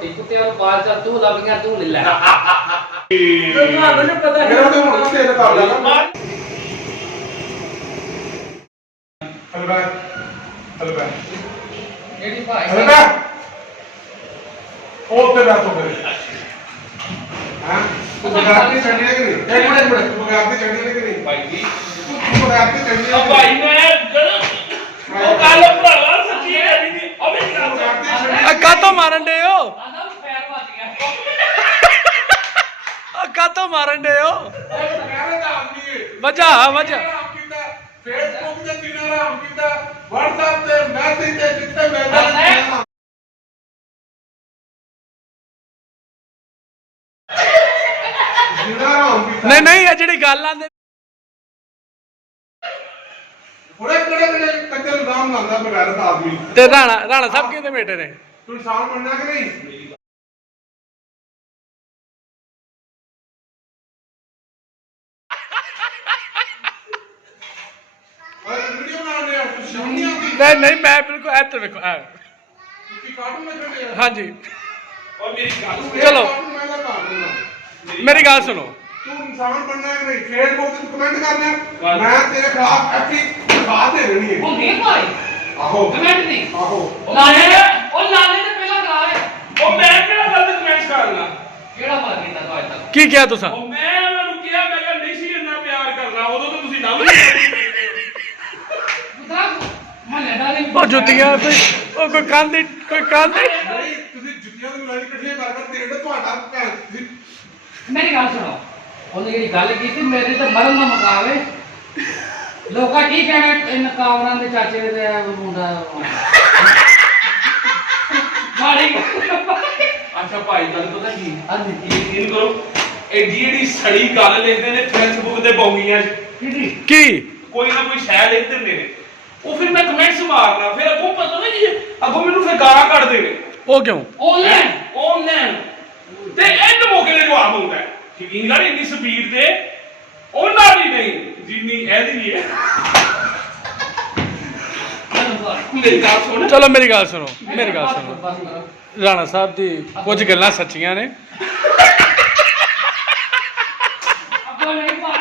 रोटी कुत्ते और बाल चल तू लब गया तू ले ले ਤੁਹਾਨੂੰ ਪਤਾ ਹੈ मेरा तो हुन तेरे कर लगा हलवा हलवा एडी भाई हलवा ओ पे बैठ तो फिर हां तू बगाती चढ़नी है कि नहीं एक मिनट तू बगाती चढ़नी है कि नहीं ਭਾਈ ਜੀ तू बगाती चढ़नी है ਆ ਭਾਈ ਮੈਂ ਉਹ ਗੱਲ ਭਰਾਵਾ ਸੱਚੀ ਹੈ ਨਹੀਂ ਉਹ ਮੇਰੀ ਗੱਲ बगाती चढ़नी ਕਾਤੋਂ ਮਾਰਨ ਦੇ ਹੋ आधा पैर बच गया ਕਾਤੋਂ ਮਾਰਨ ਦੇ ਹੋ मेरे का आदमी है ਵਜਾ ਵਜਾ फेसबुक ਤੇ ਕਿੰਨਾ ਆਰਾਮ ਕੀਤਾ WhatsApp ਤੇ ਮੈਸੇਜ ਤੇ ਜਿੱਥੇ ਮੈਸੇਜ ਜਿੰਨਾ ਆਰਾਮ ਕੀਤਾ ਨਹੀਂ ਨਹੀਂ ਇਹ ਜਿਹੜੀ ਗੱਲ ਆਂਦੇ ਥੋੜੇ ਕਿਹੜੇ ਕੱਚੇ ਇਲਜ਼ਾਮ ਲਾਉਂਦਾ ਬਗੈਰਤ ਆਦਮੀ ਤੇ ਰਾਣਾ ਸਾਹਿਬ ਕਿਹਦੇ ਬੇਟੇ ਨੇ ਤੂੰ ਇਨਸਾਨ ਬਣਨਾ ਕਿ ਨਹੀਂ ਵੀਡੀਓ ਬਣਾਉਂਦੇ ਆ ਤੂੰ ਸ਼ਰਮ ਨਹੀਂ ਆਉਂਦੀ ਨਹੀਂ ਨਹੀਂ ਮੈਂ ਬਿਲਕੁਲ ਇੱਧਰ ਵੇਖੋ ਤੁਸੀਂ ਕਾਰਟੂਨ ਵਿੱਚ ਖੜੇ ਆ ਹਾਂਜੀ ਉਹ ਮੇਰੀ ਗੱਲ ਚਲੋ। ਮੈਂ ਤਾਂ ਕਰ ਦੂੰਗਾ ਮੇਰੀ ਗੱਲ ਸੁਣੋ ਤੂੰ ਇਨਸਾਨ ਬਣਨਾ ਕਿ ਨਹੀਂ ਫੇਸਬੁੱਕ ਤੇ ਕਮੈਂਟ ਕਰਨਾ ਮੈਂ ਤੇਰੇ ਖਿਲਾਫ ਐਫੀ ਬਾਤ ਦੇ ਦੇਣੀ ਹੈ ਹੁੰਦੀ ਭਾਈ ਆਹੋ ਕਮੈਂਟ ਨਹੀਂ ਆਹੋ ਲਾਲੇ ਨੇ ਪਹਿਲਾਂ ਕਰਾ ਹੈ ਉਹ ਮੈਂ ਕਿਹੜਾ ਗਲਤ ਕਮੈਂਟ ਕਰਨਾ ਕਿਹੜਾ ਮਾਰ ਕੀਤਾ ਤੂੰ ਅੱਜ ਤੱਕ ਕੀ ਕਿਹਾ ਤੁਸੀਂ ਉਹ ਮੈਂ ਉਹਨਾਂ ਨੂੰ ਕਿਹਾ ਮੈਂ ਕਿਹਾ ਨਹੀਂ ਸੀ ਇੰਨਾ ਪਿਆਰ ਕਰਨਾ ਉਦੋਂ ਤਾਂ ਤੁਸੀਂ ਡੱਬ ਪੁੱਤਰਾ ਮਹੱਲੇ ਦਾ ਨਹੀਂ ਉਹ ਜੁੱਤੀਆਂ ਕੋਈ ਕਾਂਦੀ ਨਹੀਂ ਤੁਸੀਂ ਜੁੱਤੀਆਂ ਦੀ ਲੜਾਈ ਇਕੱਠੀਆਂ ਕਰ ਤੇਰੇ ਤੇ ਤੁਹਾਡਾ ਭੈਣ ਤੁਸੀਂ ਮੇਰੀ ਗੱਲ ਸੁਣੋ ਉਹਨੇ ਜਿਹੜੀ ਗੱਲ ਕੀਤੀ ਮੇਰੇ ਤੇ ਮਰਨ ਦਾ ਮੁਕਾਵੇ ਲੋਕਾਂ ਕੀ ਕਹਿਣਾ ਇਨ ਕਾਮਰਾਂ ਦੇ ਚਾਚੇ ਦੇ ਮੁੰਡਾ ਮਾੜੀ ਅੱਛਾ ਭਾਈ ਗੱਲ ਪਤਾ ਕੀ ਹਾਂਜੀ ਯਕੀਨ ਕਰੋ ਐਡੀ ਜਿਹੜੀ ਸੜੀ ਗੱਲ ਲਿਖਦੇ ਨੇ ਫੇਸਬੁੱਕ ਤੇ ਬੌਂਗੀਆਂ 'ਚ ਕੀ ਕੋਈ ਨਾ ਕੋਈ ਸ਼ੈ ਲਿਖ ਦਿੰਦੇ ਨੇ ਉਹ ਫਿਰ ਮੈਂ ਕਮੈਂਟਸ ਮਾਰਨਾ ਫਿਰ ਅੱਗੋਂ ਪਤਾ ਨਾ ਜੀ ਅੱਗੋਂ ਮੈਨੂੰ ਫਿਰ ਗਾਲਾਂ ਕੱਢਦੇ ਨੇ ਉਹ ਕਿਉਂ ਆਨਲਾਈਨ ਤੇ ਇੱਕ ਮੌਕੇ ਤੇ ਜਵਾਬ ਹੁੰਦਾ ਹੈ ਯਕੀਨ ਕਰ ਇੰਨੀ ਸਪੀਡ ਤੇ ਉਹਨਾਂ ਦੀ ਨਹੀਂ ਜਿੰਨੀ ਇਹਦੀ ਹੈ ਮੇਰੀ ਗੱਲ ਸੁਣ ਚਲੋ ਮੇਰੀ ਗੱਲ ਸੁਣੋ ਰਾਣਾ ਸਾਹਿਬ ਦੀ ਕੁਝ ਗੱਲਾਂ ਸੱਚੀਆਂ ਨੇ ਅੱਗੋਂ ਨਹੀਂ ਪਾੜ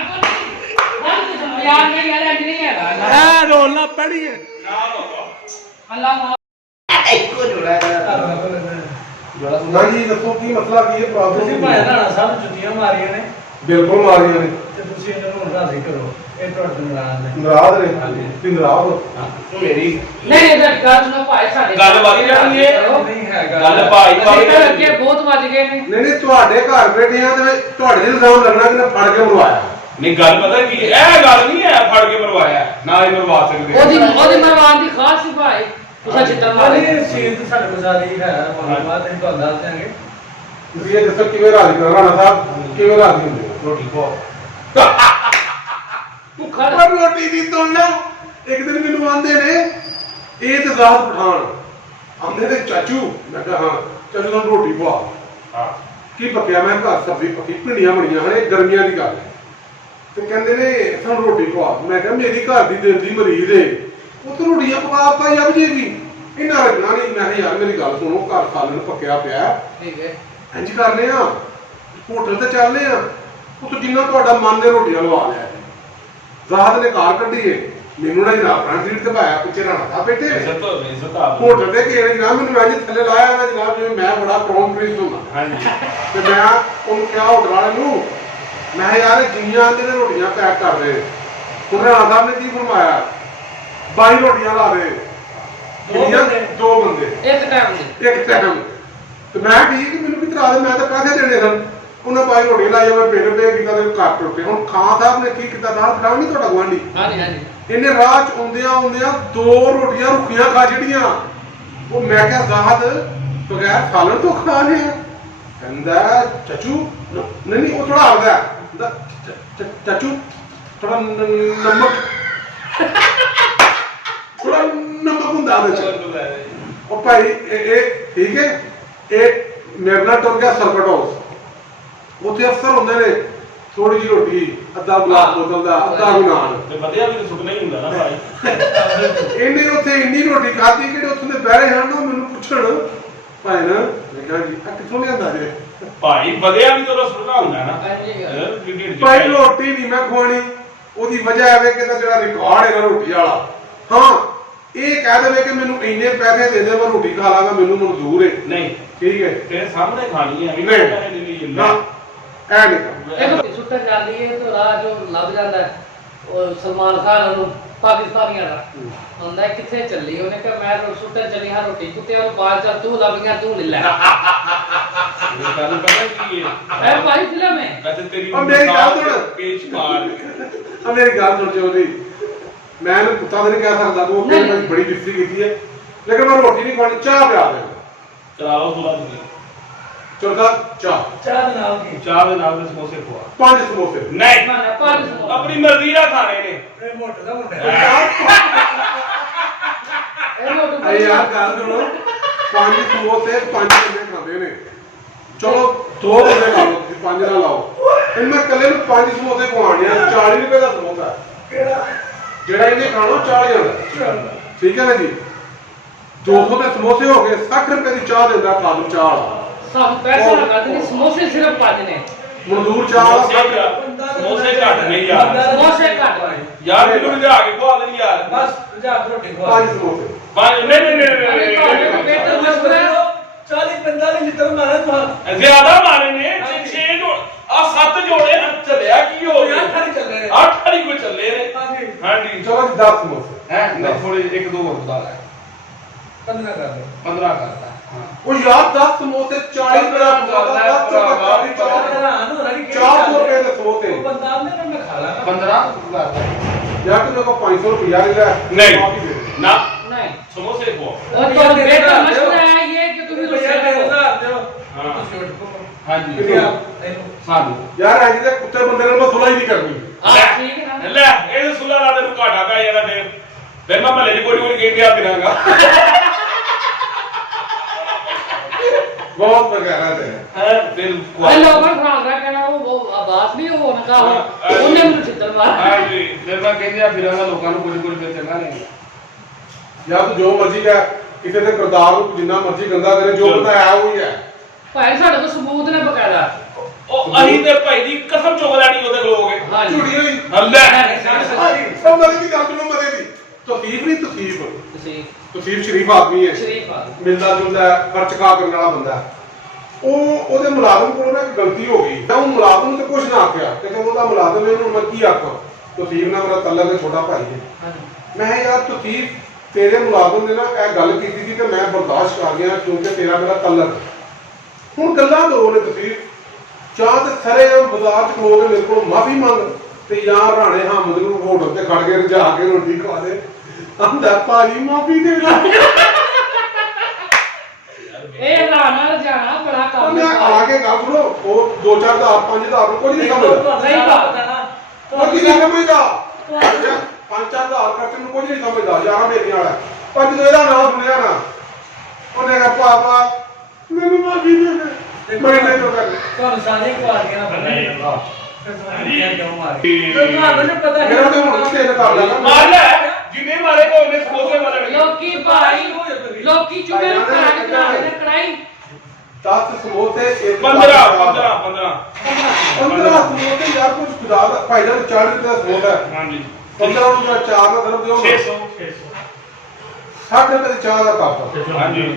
ਯਾਰ ਨਹੀਂ ਯਾਰ ਅੱਜ ਨਹੀਂ ਹੈਗਾ ਐ ਰੋਲਾ ਪੜੀਏ ਨਾ ਬਾਬਾ ਅੱਲਾ ਮਾਰ ਨਾ ਜੀ ਦੱਸੋ ਕੀ ਮਸਲਾ ਕੀ ਹੈ ਪ੍ਰੋਬਲਮ ਤੁਸੀਂ ਭਾਈ ਰਾਣਾ ਸਾਹਿਬ ਜੁੱਤੀਆਂ ਮਾਰੀਆਂ ਨੇ ਬਿਲਕੁਲ ਮਾਰੀਆਂ ਨੇ ਤੇ ਤੁਸੀਂ ਇਹਨਾਂ ਨੂੰ ਰਾਜ਼ੀ ਕਰੋ ਇਹ ਤੁਹਾਡੇ ਨਾਰਾਜ਼ ਨੇ ਨਰਾਜ਼ ਨੇ ਤੁਸੀਂ ਨਰਾਜ਼ ਹੋ ਮੇਰੀ ਨਹੀਂ ਇਹ ਗੱਲ ਸੁਣੋ ਭਾਈ ਸਾਡੇ ਗੱਲ ਵੱਧ ਜਾਣੀ ਹੈ। ਨਹੀਂ ਹੈਗਾ ਗੱਲ ਭਾਈ ਅਸੀਂ ਤਾਂ ਅੱਗੇ ਬਹੁਤ ਵੱਜ ਗਏ ਨੇ ਨਹੀਂ ਤੁਹਾਡੇ ਘਰ ਬੈਠੇ ਆ ਤੇ ਤੁਹਾਡੇ ਤੇ ਇਲਜ਼ਾਮ ਲੱਗਣਾ ਕਿ ਨੇ ਫੜ ਕੇ ਮਰਵਾਇਆ ਨਹੀਂ ਗੱਲ ਪਤਾ ਕੀ ਹੈ ਇਹ ਗੱਲ ਨਹੀਂ ਹੈ ਫੜ ਕੇ ਮਰਵਾਇਆ ਨਾ ਹੀ ਮਰਵਾ ਸਕਦੇ ਉਹਦੀ ਮਰਵਾਨ ਦੀ ਖਾਸ ਸੀ ਭਾਈ ਤੁਸੀਂ ਚਿੱਤਰ ਮਾਰੇ ਨਹੀਂ ਚੀਜ਼ ਤਾਂ ਸਾਡੇ ਬਜ਼ਾਰੀ ਹੈ ਬਾਅਦ ਵਿੱਚ ਤੁਹਾਨੂੰ ਦੱਸ ਦਿਆਂਗੇ ਤੁਸੀਂ ਇਹ ਦੱਸੋ ਕਿਵੇਂ ਰਾਜ਼ੀ ਕਰਨਾ ਰਾਣਾ ਸਾਹਿਬ ਕਿਵੇਂ ਰਾਜ਼ੀ ਹੁੰਦੇ ਹੋ? ਰੋਟੀ ਖੋ ਭੁੱਖਾ ਪਰ ਰੋਟੀ ਦੀ ਤੋੜਨਾ ਇੱਕ ਦਿਨ ਮੈਨੂੰ ਆਂਦੇ ਨੇ ਇਹ ਤੇ ਜ਼ਾਤ ਪਠਾਨ ਆਂਦੇ ਨੇ ਚਾਚੂ ਮੈਂ ਕਿਹਾ ਹਾਂ ਚਾਚੂ ਤੁਹਾਨੂੰ ਰੋਟੀ ਪਵਾ ਹਾਂ ਕੀ ਪੱਕਿਆ ਮੈਂ ਘਰ ਸਬਜ਼ੀ ਪੱਕੀ ਭਿੰਡੀਆਂ ਬਣੀਆਂ ਹਨ ਇਹ ਗਰਮੀਆਂ ਦੀ ਗੱਲ ਹੈ ਤੇ ਕਹਿੰਦੇ ਨੇ ਸਾਨੂੰ ਰੋਟੀ ਖਵਾ ਮੈਂ ਕਿਹਾ ਮੇਰੀ ਘਰ ਦੀ ਦਿਲ ਦੀ ਮਰੀਜ਼ ਏ ਉਹ ਤਾਂ ਰੋਟੀਆਂ ਪਕਾ ਆਪਾਂ ਜਬ ਜੇਗੀ ਇਹਨਾਂ ਰੱਖਣਾ ਨਹੀਂ ਮੈਂ ਕਿਹਾ ਯਾਰ ਮੇਰੀ ਗੱਲ ਸੁਣੋ ਘਰ ਸਾਲਣ ਪੱਕਿਆ ਪਿਆ ਠੀਕ ਹੈ ਇੰਜ ਕਰਨੇ ਆ ਹੋਟਲ ਤੇ ਚੱਲਦੇ ਆ ਉਹ ਤੋਂ ਜਿੰਨਾ ਤੁਹਾਡਾ ਮਨ ਨੇ ਰੋਟੀਆਂ ਲਵਾ ਲਿਆ ਜ਼ਾਹਦ ਨੇ ਕਾਰ ਕੱਢੀ ਏ ਮੈਨੂੰ ਨਾ ਜਨਾਬ ਫਰੰਟ ਸੀਟ ਤੇ ਪਾਇਆ ਪਿੱਛੇ ਰਾਣਾ ਸਾਹਿਬ ਬੈਠੇ ਨੇ ਇੱਜ਼ਤ ਆ ਹੋਟਲ ਤੇ ਗਏ ਜਨਾਬ ਮੈਨੂੰ ਅੱਜ ਥੱਲੇ ਲਾਇਆ ਨਾ ਜਨਾਬ ਜਿਵੇਂ ਮੈਂ ਬੜਾ ਕ੍ਰੋਮ ਪ੍ਰਿੰਸ ਹੁੰਦਾ ਹਾਂਜੀ ਤੇ ਮੈਂ ਉਹਨੂੰ ਕਿਹਾ ਹੋਟਲ ਵਾਲੇ ਨੂੰ ਮੈਂ ਯਾਰ ਜਿੰਨੀਆਂ ਆਂਦੇ ਨੇ ਰੋਟੀਆਂ ਪੈਕ ਕਰ ਦੇ ਤੇ ਰਾਣਾ ਸਾਹਿਬ ਨੇ ਕੀ ਫਰਮਾਇਆ 22 ਰੋਟੀਆਂ ਲਾ ਦੇ ਦੋ ਬੰਦੇ ਇੱਕ ਟਾਈਮ ਦੇ ਇੱਕ ਟਾਈਮ ਤੇ ਮੈਂ ਠੀਕ ਮੈਨੂੰ ਵੀ ਕਰਾ ਦੇ ਮੈਂ ਤਾਂ ਪੈਸੇ ਦੇਣੇ ਸਨ ਉਹਨਾਂ 22 ਰੋਟੀਆਂ ਲਾਈਆਂ ਮੈਂ ਪਿੰਡ ਤੇ ਕੀਤਾ ਤੇ ਘਰ ਟੁੱਟੇ ਹੁਣ ਖਾਨ ਸਾਹਿਬ ਨੇ ਕੀ ਕੀਤਾ ਦਾਲ ਫੜਾਉ ਨਹੀਂ ਤੁਹਾਡਾ ਗੁਆਂਢੀ ਹਾਂਜੀ ਹਾਂਜੀ ਇਹਨੇ ਰਾਹ ਚ ਆਉਂਦਿਆਂ ਦੋ ਰੋਟੀਆਂ ਰੁੱਖੀਆਂ ਖਾ ਛੜੀਆਂ ਉਹ ਮੈਂ ਕਿਹਾ ਜ਼ਾਹਦ ਬਗੈਰ ਸਾਲਣ ਤੋਂ ਖਾ ਲਿਆ ਕਹਿੰਦਾ ਚਾਚੂ ਨਹੀਂ ਉਹ ਥੋੜਾ ਆਉਂਦਾ ਚਾਚੂ ਥੋੜਾ ਨਮਕ ਹੁੰਦਾ ਉਹਦੇ ਚ ਉਹ ਭਾਈ ਇਹ ਠੀਕ ਹੈ ਇਹ ਮੇਰੇ ਨਾਲ ਟੁਰ ਗਿਆ ਸਰਕਟ ਹਾਊਸ ਉੱਥੇ ਅਫਸਰ ਹੁੰਦੇ ਨੇ ਥੋੜੀ ਜਿਹੀ ਰੋਟੀ ਅੱਧਾ ਗਲਾਸ ਬੋਤਲ ਦਾ ਅੱਧਾ ਨਾਨ ਤੇ ਵਧੀਆ ਵੀ ਸੁਪਨਾ ਹੀ ਹੁੰਦਾ ਨਾ ਭਾਈ ਇਹਨੇ ਉੱਥੇ ਇੰਨੀ ਰੋਟੀ ਖਾਧੀ ਕਿ ਉੱਥੇ ਦੇ ਬਹਿਰੇ ਹਨ ਉਹ ਮੈਨੂੰ ਪੁੱਛਣ ਭਾਈ ਨਾ ਮੈਂ ਕਿਹਾ ਜੀ ਆ ਕਿੱਥੋਂ ਲਿਆਂਦਾ ਜੇ ਭਾਈ ਵਧਿਆ ਵੀ ਤਾਂ ਰਸੂਲਾ ਹੁੰਦਾ ਨਾ ਭਾਈ ਰੋਟੀ ਨਹੀਂ ਮੈਂ ਖਵਾਣੀ ਉਹਦੀ ਵਜ੍ਹਾ ਐਵੇਂ ਕਿ ਤਾਂ ਜਿਹੜਾ ਰਿਕਾਰਡ ਹੈ ਨਾ ਰੋਟੀ ਵਾਲਾ ਹਾਂ ਇਹ ਕਹਿ ਦੇਵੇ ਕਿ ਮੈਨੂੰ ਇੰਨੇ ਪੈਸੇ ਦੇ ਦੇ ਮੈਂ ਰੋਟੀ ਖਾ ਲਾਂਗਾ ਮੈਨੂੰ ਮਨਜ਼ੂਰ ਹੈ ਨਹੀਂ ਠੀਕ ਹੈ ਤੇਰੇ ਸਾਹਮਣੇ ਖਾਣੀ ਹੈ ਨਹੀਂ ਨਾ ਐ ਨਹੀਂ ਕੰਮ ਇਹ ਸੁੱਟਣ ਜਾਂਦੀ ਹੈ ਤੇ ਰਾਹ ਜੋ ਲੱਭ ਜਾਂਦਾ ਹੈ, ਉਹ ਸਲਮਾਨ ਖਾਨ ਨੂੰ ਪਾਕਿਸਤਾਨੀਆਂ ਦਾ ਹੁੰਦਾ ਕਿੱਥੇ ਚੱਲੀ ਉਹਨੇ ਕਿਹਾ ਮੈਂ ਸੁੱਟਣ ਚੱਲੀ ਹਾਂ ਰੋਟੀ ਕੁੱਤਿਆਂ ਨੂੰ ਬਾਹਰ ਚੱਲ ਤੂੰ ਲੱਭ ਗਿਆ ਤੂੰ ਲੈ ਲੈ ਇਹ ਗੱਲ ਪਤਾ ਕੀ ਹੈ ਇਹ ਭਾਈ ਫਿਲਮ ਹੈ ਵੈਸੇ ਤੇਰੀ ਉਹ ਮੇਰੀ ਗੱਲ ਸੁਣ। ਪੇਚ ਮਾਰ ਆ ਮੇਰੀ ਗੱਲ ਸੁਣ ਜੋ ਜੀ ਮੈਂ ਇਹਨੂੰ ਕੁੱਤਾ ਤਾਂ ਨਹੀਂ ਕਹਿ ਸਕਦਾ ਉਹ ਨਹੀਂ। ਮੈਂ ਬੜੀ ਬਿਸਤੀ ਕੀਤੀ ਹੈ ਲੇਕਿਨ ਮੈਂ ਰੋਟੀ ਨਹੀਂ ਖਾਣੀ ਚਾਹ ਪਿਆ ਦੇ ਚਲਾਓ ਸੁਲਾ ਤੁਸੀਂ ਚੌਥਾ ਚਾਹ ਚਾਹ ਦੇ ਨਾਲ ਕੀ ਚਾਹ ਦੇ ਨਾਲ ਦੇ ਸਮੋਸੇ ਖਵਾ 5 ਸਮੋਸੇ ਨਹੀਂ ਨਾ ਪਾਲ ਸਮੋਸੇ। ਆਪਣੀ ਮਰਜ਼ੀ ਨਾਲ ਖਾਣੇ ਨੇ ਇਹ ਮੋਟੇ ਦਾ ਮੁੰਡਾ ਇਹ ਲੋਟ ਅਰੇ ਯਾਰ ਗੱਲ ਸੁਣੋ 5 ਸਮੋਸੇ 5 ਬੰਦੇ ਖਾਂਦੇ ਨੇ ਚਲੋ 2 ਬੰਦੇ ਖਾ ਲਓ 5 ਨਾ ਲਾਓ ਇਹਨਾਂ ਕੱਲੇ ਨੂੰ 5 ਸਮੋਸੇ ਖਵਾਉਣੇ ਆ 40 ਰੁਪਏ ਦਾ ਸਮੋਸਾ ਕਿਹੜਾ ਜਿਹੜਾ ਇਹਨੇ ਖਾਣਾ 40 ਦਾ ਠੀਕ ਹੈ ਨਾ ਜੀ 200 ਦੇ ਸਮੋਸੇ ਹੋ ਗਏ 60 ਰੁਪਏ ਦੀ ਚਾਹ ਦਿੰਦਾ ਤੁਹਾਨੂੰ ਚਾਹ ਵਾਲਾ ਸਭ ਪੈਸਾ ਲਗਾ ਦੇ ਸਮੋਸੇ ਸਿਰਫ 5 ਨੇ ਮਨਜ਼ੂਰ ਚਾਹ ਵਾਲਾ ਸਮੋਸੇ ਘੱਟ ਨਹੀਂ ਯਾਰ ਸਮੋਸੇ ਘੱਟ ਯਾਰ ਮੈਨੂੰ ਲਿਆ ਕੇ ਖਵਾ ਦੇਣੀ ਯਾਰ ਬਸ ਜਾ ਕੇ ਰੋਟੀ ਖਵਾ 5 ਸਮੋਸੇ ਪੰਜ ਨਹੀਂ ਨਹੀਂ ਨਹੀਂ ਪੇਟ ਮਜਬੂਰ ਹੈ 40 45 ਲੀਟਰ ਮਾਰੇ ਤੁਹਾਂ ਜ਼ਿਆਦਾ ਮਾਰੇ ਨੇ 6 ਜੋੜ ਆ 7 ਜੋੜੇ ਚੱਲਿਆ ਕੀ ਹੋ ਗਿਆ ਅੱਠ ਵਾਲੀ ਚੱਲੇ ਨੇ। 8 ਵਾਲੀ ਕੋ ਚੱਲੇ ਨੇ ਹਾਂਜੀ ਹਾਂਜੀ ਚਲੋ ਜੀ 10 ਸਮੋਸੇ ਹੈ ਨਹੀਂ ਥੋੜੇ 1 2 ਹੋਰ ਬਤਾ ਲੈ 15 ਕਰ ਦੇ 15 ਕਰਦਾ ਹਾਂ ਉਹ ਯਾਰ 10 ਸਮੋਸੇ 40 ਰੁਪਏ ਦਾ ਸਮੋਸਾ 10 40 ਹੈਰਾਨ ਹੋ ਰਹੀ 400 ਰੁਪਏ ਦੇ ਸਮੋਸੇ ਉਹ ਬੰਦਾ ਆਂਦੇ ਮੈਂ ਖਾ ਲਾਂਗਾ 15 ਕਰਦਾ ਯਾਰ ਤੂੰ ਦੇਖੋ 500 ਰੁਪਿਆ ਲੈਦਾ ਨਹੀਂ ਨਾ ਨਹੀਂ ਸਮੋਸੇ ਖਵਾ और तो बेटा मशवरा है ये कि तुम तो ਯਾਰ सेवा करो 1000 ਦਿਓ ਹਾਂ। ਤੁਸੀਂ ਉੱਠੋ ਹਾਂਜੀ ਕਿੰਨੇ ਆ? ਸਾਨੂੰ ਯਾਰ ਐਂ ਜਿਹੇ ਕੁੱਤੇ ਬੰਦੇ ਨਾਲ ਮੈਂ ਸੁਲਾ ਹੀ ਨਹੀਂ ਕਰਨੀ हाँ ठीक है ना ਲੈ ਇਹ ਸੁਲਾ ਲਾ ਤੈਨੂੰ ਘਾਟਾ ਪੈ ਜਾਣਾ ਫਿਰ ਮੈਂ ਮਹੱਲੇ ਦੀ ਕੋਈ ਕੋਈ ਕਹਿੰਦੇ ਆ ਪਿਰਾਂਗਾ ਬਹੁਤ ਵਗੈਰਾ ਤੇ ਹੈ ਫਿਰ अरे लोगों को रहा कहना वो बात नहीं हो ना का उन्हें मुझे चित्तर मार ਹਾਂਜੀ ਫਿਰ ਮੈਂ ਕਹਿੰਦੇ ਆ ਫਿਰਾਂਗਾ ਲੋਕਾਂ ਨੂੰ ਕੋਈ ਫਿਰ ਚੰਗਾ ਨਹੀਂ ਯਾਰ ਤੂੰ ਜੋ ਮਰਜ਼ੀ ਕਰ ਕਿਸੇ ਦੇ ਕਿਰਦਾਰ ਨੂੰ ਜਿੰਨਾ ਮਰਜ਼ੀ ਗੰਦਾ ਕਰੇ ਜੋ ਪਤਾ ਹੈ ਉਹ ਹੀ ਹੈ भाई साढ़े को सबूत ने बकायदा ਉਹ ਅਸੀਂ ਤੇ ਭਾਈ ਦੀ ਕਸਮ ਚੁੱਕ ਲੈਣੀ ਉਹਦੇ ਲੋਗੇ हाँ जी ਝੂੜੀ ਹੋਈ ਹੱਲੇ ਸਭ ਮਰੇ ਦੀ ਗੱਲ ਸੁਣੋ ਮਰੇ ਦੀ ਤਸੀਫ ਨਹੀਂ ਤਸੀਫ ਤਸੀਫ ਸ਼ਰੀਫ ਆਦਮੀ ਹੈ शरीफ आदमी ਮਿਲਦਾ ਜੁਲਦਾ ਖਰਚ ਕਾ ਕਰਨ ਵਾਲਾ ਬੰਦਾ ਉਹ ਉਹਦੇ ਮੁਲਾਜ਼ਮ ਕੋਲ ਨਾ ਇੱਕ ਗਲਤੀ ਹੋ ਗਈ ਤਾਂ ਉਹ ਮੁਲਾਜ਼ਮ ਨੂੰ ਤੇ ਕੁਝ ਨਾ ਆਖਿਆ ਕਿ ਜਦੋਂ ਉਹਦਾ ਮੁਲਾਜ਼ਮ ਇਹਨੂੰ ਮੈਂ ਕੀ ਆਖਾਂ ਤਸੀਫ ਨਾਲ ਮੇਰਾ ਤਲਕ ਹੈ ਛੋਟਾ ਭਾਈ ਹੈ हाँ जी ਮੈਂ ਕਿਹਾ ਯਾਰ ਤਸੀਫ ਤੇਰੇ ਮੁਲਾਜ਼ਮ ਨੇ ਨਾ ਇਹ ਗੱਲ ਕੀਤੀ ਸੀ ਤੇ ਮੈਂ ਬਰਦਾਸ਼ਤ ਕਰ ਗਿਆ ਕਿਉਂਕਿ ਤੇਰਾ ਮੇਰਾ ਤਲਕ ਹੁਣ ਗੱਲਾਂ ਦੋ ਨੇ ਤਸੀਫ ਚਾਹ ਤੇ ਸਾਰੇ ਬਾਜ਼ਾਰ ਚ ਖਲੋ ਕੇ ਮੇਰੇ ਕੋਲ ਮਾਫੀ ਮੰਗ ਤੇ ਯਾਰ ਰਾਣੇ ਹਮਦ ਨੂੰ ਹੋਟਲ ਤੇ ਖੜ ਕੇ ਰਜਾ ਕੇ ਰੋਟੀ ਖਵਾ ਦੇ ਆਂਦਾ ਭਾਜੀ ਮਾਫੀ ਦੇ ਦੇ ए राना जाना बड़ा काम ਉਹਨੇ ਆ ਕੇ ਗੱਲ ਸੁਣੋ ਉਹ 2-4 5,000 ਕੋਈ ਨਹੀਂ ਸਮਝਦਾ सही बात ਉਹ ਕੀ ਨਹੀਂ ਸਮਝਦਾ 5-4 ਖਰਚ ਨੂੰ ਕੋਈ ਨਹੀਂ ਸਮਝਦਾ ਯਾਰਾ ਮੇਰੇ ਵਾਲਾ ਪਰ ਜਦੋਂ ਇਹਦਾ ਨਾਮ ਸੁਣਿਆ ਨਾ ਉਹਨੇ ਕਿਹਾ ਪਾਪਾ ਮੈਨੂੰ ਮਾਫੀ ਦੇ ਦੇ ਮੈਂ ਨਹੀਂ ਜੋ ਕਰ ਤੁਹਾਨੂੰ ਸਾਰੀਆਂ ਕੁਆਰੀਆਂ ਨਾ ਬੰਨੇ ਹਾਂ ਕਿਉਂ ਮਾਰੇ ਤੁਹਾਨੂੰ ਪਤਾ ਹੈ ਮੇਰਾ ਤੇ ਹੁਣ ਕਿਤੇ ਨਾ ਕਰ ਲੈਣਾ ਮਾਰ ਲੈ ਜਿੰਨੇ ਮਾਰੇ ਕੋ ਉਹਨੇ ਸਮੋਸੇ ਮਾਰੇ लोकी भाई लोकी चुने कढ़ाई 10 ਸਮੋਸੇ 15 15 ਸਮੋਸੇ ਯਾਰ ਕੁਝ ਖੁਦਾ ਦਾ ਭਾਈ ਦਾ 40 ਰੁਪਏ ਦਾ ਸਮੋਸਾ ਹੈ ਹਾਂਜੀ 15 ਨੂੰ 4 ਨਾ ਸਿਰਫ ਦਿਓ 600 60 ਰੁਪਏ ਦੀ ਚਾਹ ਦਾ ਕੱਪ ਹਾਂਜੀ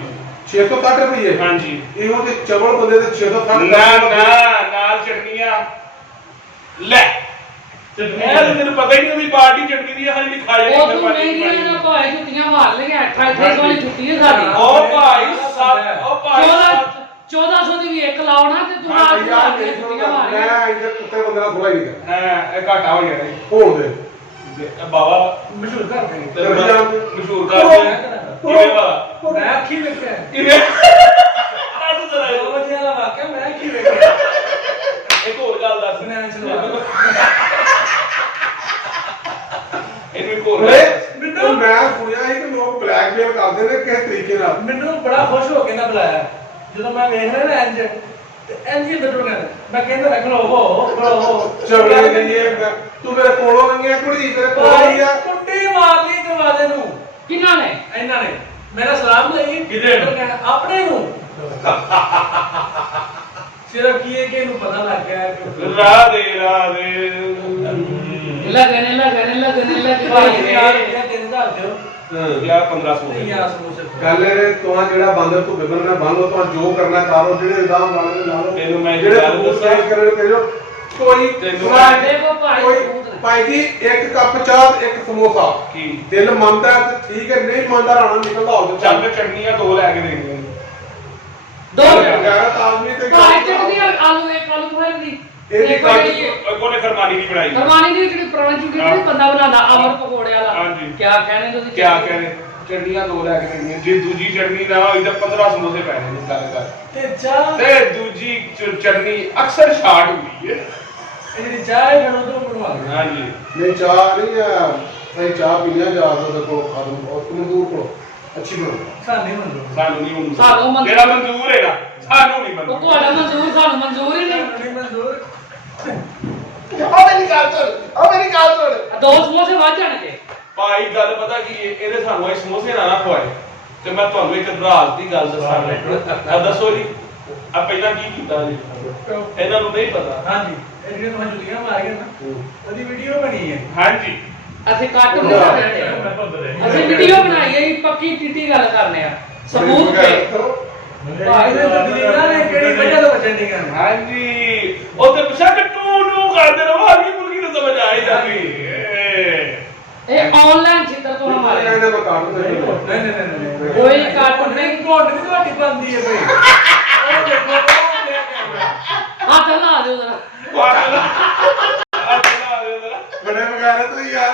660 ਰੁਪਏ ਹਾਂਜੀ ਇਹੋ ਜਿਹੇ ਚਵਲ ਬੰਦੇ ਦੇ 660 ਨਾ ਨਾਲ ਚਟਨੀਆਂ ਲੈ ਮੈਂ ਤਾਂ ਤੈਨੂੰ ਪਤਾ ਹੀ ਨਹੀਂ ਉਹਦੀ ਪਾਰਟੀ ਚਟਨੀ ਦੀ ਹਲੀ ਖਾ ਜਾਣੀ ਉਹ ਤੂੰ ਨਹੀਂ ਦੀਆਂ ਨਾ ਭਾਈ ਜੁੱਤੀਆਂ ਮਾਰ ਲਈਆਂ 2800 ਵਾਲੀ ਜੁੱਤੀ ਹੈ ਸਾਡੀ ਉਹ ਭਾਈ 1400 ਦੀ ਵੀ ਇੱਕ ਲਾਉਣਾ ਤੇ ਤੂੰ ਆਪ ਯਾਰ ਦੀਆਂ ਜੁੱਤੀਆਂ ਮਾਰੀਆਂ ਮੈਂ ਇਹਦੇ ਕੁੱਤੇ ਬੰਦੇ ਨਾਲ ਥੋੜਾ ਹੀ ਨਹੀਂ ਹਾਂ ਇਹ ਘਾਟਾ ਹੋ ਜਾਣਾ ਹੋਣ ਦੇ ਇਹ ਬਾਬਾ ਮਸ਼ਹੂਰ ਕਰ ਦੇਣੀ ਤੇ ਮਸ਼ਹੂਰ ਕਰ ਦੇ ਕਿਵੇਂ ਬਾਬਾ ਮੈਂ ਅੱਖੀ ਵੇਖਿਆ ਕਿਵੇਂ ਆਹ ਜ਼ਰਾ ਉਹ ਵਜੇ ਦਾ ਵਾਕਿਆ ਮੈਂ ਅੱਖੀ ਵੇਖਿਆ ਇੱਕ ਹੋਰ ਗੱਲ ਦੱਸ ਮੈਂ ਚਲਵਾ ਇਹਨੂੰ ਇੱਕ ਹੋਰ ਓਏ ਗੱਲ ਦੱਸ। ਮੈਂ ਸੁਣਿਆ ਸੀ ਕਿ ਲੋਕ ਬਲੈਕਮੇਲ ਕਰਦੇ ਨੇ ਕਿਸ ਤਰੀਕੇ ਨਾਲ ਮੈਨੂੰ ਬੜਾ ਖੁਸ਼ ਹੋ ਕੇ ਨਾ ਬੁਲਾਇਆ ਜਦੋਂ ਮੈਂ ਵੇਖ ਰਿਹਾ ਨਾ ਇੰਜ ਤੇ ਇੰਜ ਹੀ ਬੈਠੋ ਮੈਂ ਕਹਿੰਦਾ ਰੱਖ ਲੋ ਹੋ ਚਵਲੇ ਨਹੀਂ ਇਹ ਤੂੰ ਮੇਰੇ ਕੋਲੋਂ ਲੰਘਿਆ ਕੁੜੀ ਤੇਰੇ ਕੋਲ ਹੀ ਆ ਕੁੱਟੀ ਮਾਰ ਲਈ ਦਰਵਾਜ਼ੇ ਨੂੰ ਕਿਹਨਾਂ ਨੇ ਇਹਨਾਂ ਨੇ ਮੇਰਾ ਸਲਾਮ ਲਈ ਕਿਹਦੇ? ਆਪਣੇ ਨੂੰ ਸਿਰਫ ਕੀ ਹੈ ਕਿ ਇਹਨੂੰ ਪਤਾ ਲੱਗ ਗਿਆ ਕਿ ਰਾਧੇ ਲੱਗਣੇ ਭਾਈ ਯਾਰ ਇਹ 3000 ਦਿਓ ਯਾ 1500 ਤੇ ਯਾਰ ਸਮੋਸੇ ਗੱਲ ਇਹ ਤੁਹਾਂ ਜਿਹੜਾ ਬਾਂਦਰ ਤੋਂ ਬਿਬਨ ਬੰਦ ਤੁਹਾਂ ਜੋ ਕਰਨਾ ਕਰੋ ਜਿਹੜੇ ਇਲਜ਼ਾਮ ਲਾਣੇ ਨੇ ਲਾ ਲਓ ਤੈਨੂੰ ਮੈਂ ਜਿਹੜੇ ਗੱਲ ਦੱਸਾਂ। ਕੋਸ਼ਿਸ਼ ਕਰਨ ਕਰੋ ਕੋਈ ਤੈਨੂੰ ਸਾਡੇ ਕੋਲ ਭਾਈ ਕੋਈ ਸਬੂਤ ਨੇ। ਭਾਈ ਜੀ ਇੱਕ ਕੱਪ ਚਾਹ ਇੱਕ ਸਮੋਸਾ ਕੀ ਦਿਲ ਮੰਨਦਾ ਤੇ ਠੀਕ ਹੈ ਨਹੀਂ ਮੰਨਦਾ ਰਾਣਾ ਨਿਕਲਦਾ ਹੋ ਚੱਲ ਮੈਂ ਚਟਨੀਆਂ 2 ਲੈ ਕੇ ਦੇਣੀਆਂ ਦੋ ਗੈਰਤ ਆਦਮੀ ਤੇ ਭਾਈ ਚਟਨੀ ਆਲੂ ਇੱਕ ਆਲੂ ਭਾਈ ਦੀ ਇਹਦੀ ਇੱਕ ਗੱਲ- ਜਿਹੜੀ ਕੋਨੇ ਖਰਮਾਨੀ ਨਹੀਂ ਬਣਾਈ ਰਮਾਨੀ ਦੀ ਜਿਹੜੀ ਪੁਰਾਣੀ ਚੁੱਕੀ ਜਿਹੜੀ ਬੰਦਾ ਬਣਾਉਂਦਾ ਅਮਰ ਪਕੌੜੇ ਵਾਲਾ ਹਾਂਜੀ। ਕਿਆ ਕਹਿੰਦੇ ਤੁਸੀਂ ਕਿਆ ਕਹਿੰਦੇ ਚਟਨੀਆਂ 2 ਲੈ ਕੇ ਦੇਣੀਆਂ ਜੇ ਦੂਜੀ ਚਟਨੀ ਨਾ ਹੋਈ ਤਾਂ 15 ਸਮੋਸੇ ਪੈਣੇ ਨੇ ਗੱਲ ਕਰ ਤੇ ਚਾਹ ਤੇ ਦੂਜੀ ਚਟਨੀ ਅਕਸਰ ਸ਼ਾਰਟ ਹੁੰਦੀ ਹੈ ਇਹ ਜਿਹੜੀ ਚਾਹ ਹੈ ਫਿਰ ਉਧਰੋਂ ਬਣਵਾ ਲਓ ਹਾਂਜੀ ਨਹੀਂ ਚਾਹ ਨਹੀਂ ਆ ਸਹੀ ਚਾਹ ਪੀ ਲਿਆ ਜਾ ਕੇ ਉਹਦੇ ਕੋਲ ਖਾਦਮ ਬਹੁਤ ਮਜ਼ਦੂਰ ਕੋਲ ਅੱਛੀ ਬਣਾਉਂਦਾ ਸਾਨੂੰ ਮੰਨੋ ਸਾਨੂੰ ਨਹੀਂ ਮਨਜ਼ੂਰ ਸਾਨੂੰ ਮਨਜ਼ੂਰ। ਜਿਹੜਾ ਮਨਜ਼ੂਰ ਹੈਗਾ ਸਾਨੂੰ ਨਹੀਂ ਉਹ ਮਨਜ਼ੂਰ ਤੁਹਾਡਾ ਮਨਜ਼ੂਰ ਸਾਨੂੰ ਮਨਜ਼ੂਰ ਹੀ ਨਹੀਂ ਨਹੀਂ ਮਨਜ਼ੂਰ ਮੇਰੀ ਗੱਲ ਸੁਣ ਦੋ ਸਮੋਸੇ ਵੱਧ ਜਾਣਗੇ ਭਾਈ ਗੱਲ ਪਤਾ ਕੀ ਹੈ ਇਹਦੇ ਸਾਨੂੰ ਇਹ ਸਮੋਸੇ ਨਾ ਖਵਾਏ ਤੇ ਮੈਂ ਤੁਹਾਨੂੰ ਇੱਕ ਰਾਜ਼ ਦੀ ਗੱਲ ਦੱਸਾਂ ਆ ਦੱਸੋ ਜੀ ਆ ਪਹਿਲਾਂ ਕੀ ਕੀਤਾ ਜੀ ਇਹਨਾਂ ਨੂੰ ਨਹੀਂ ਪਤਾ ਹਾਂਜੀ ਇਹ ਜਿਹੜੇ ਤੁਹਾਨੂੰ ਜੁਲੀਆਂ ਮਾਰੀਆਂ ਨਾ ਉਹਦੀ ਵੀਡੀਓ ਬਣੀ ਹੈ ਹਾਂਜੀ ਅਸੀਂ ਕੱਟ ਨਹੀਂ ਸਕਦੇ ਅਸੀਂ ਵੀਡੀਓ ਬਣਾਈ ਹੈ ਪੱਕੀ ਕੀਤੀ ਗੱਲ ਕਰਨੇ ਆ ਸਬੂਤ ਤੇ ਭਾਈ ਦੇ ਤਕਲੀਫਾਂ ਨੇ ਕਿਹੜੀ ਵਜ੍ਹਾ ਤੋਂ ਬਚਣ ਦੀ ਗੱਲ ਹਾਂਜੀ ਉਹ ਤੇ ਪੁੱਛਿਆ ਕਿ ਟੂ ਕਰਦੇ ਰਹੋ ਆ ਗਈ ਮੁਰਗੀ ਨੂੰ ਸਮਝ ਆਈ ਜਾਂਦੀ ਇਹ ਆਨਲਾਈਨ ਚਿੱਤਰ ਤੋਂ ਹਮਾਰੇ ਇਹਨੇ ਮੈਂ ਕਾਟ ਨਹੀਂ ਨਹੀਂ ਕੋਈ ਕੱਟ ਨਹੀਂ ਕੋਟ ਨਹੀਂ ਤੁਹਾਡੀ ਬੰਦੀ ਹੈ ਭਾਈ ਉਹ ਦੇਖੋ ਉਹ ਲਿਆ ਕੈਮਰਾ ਹੱਥ ਲਾ ਦਿਓ ਜਰਾ ਬੜੇ ਵਗੈਰਾ ਤੂੰ ਯਾਰ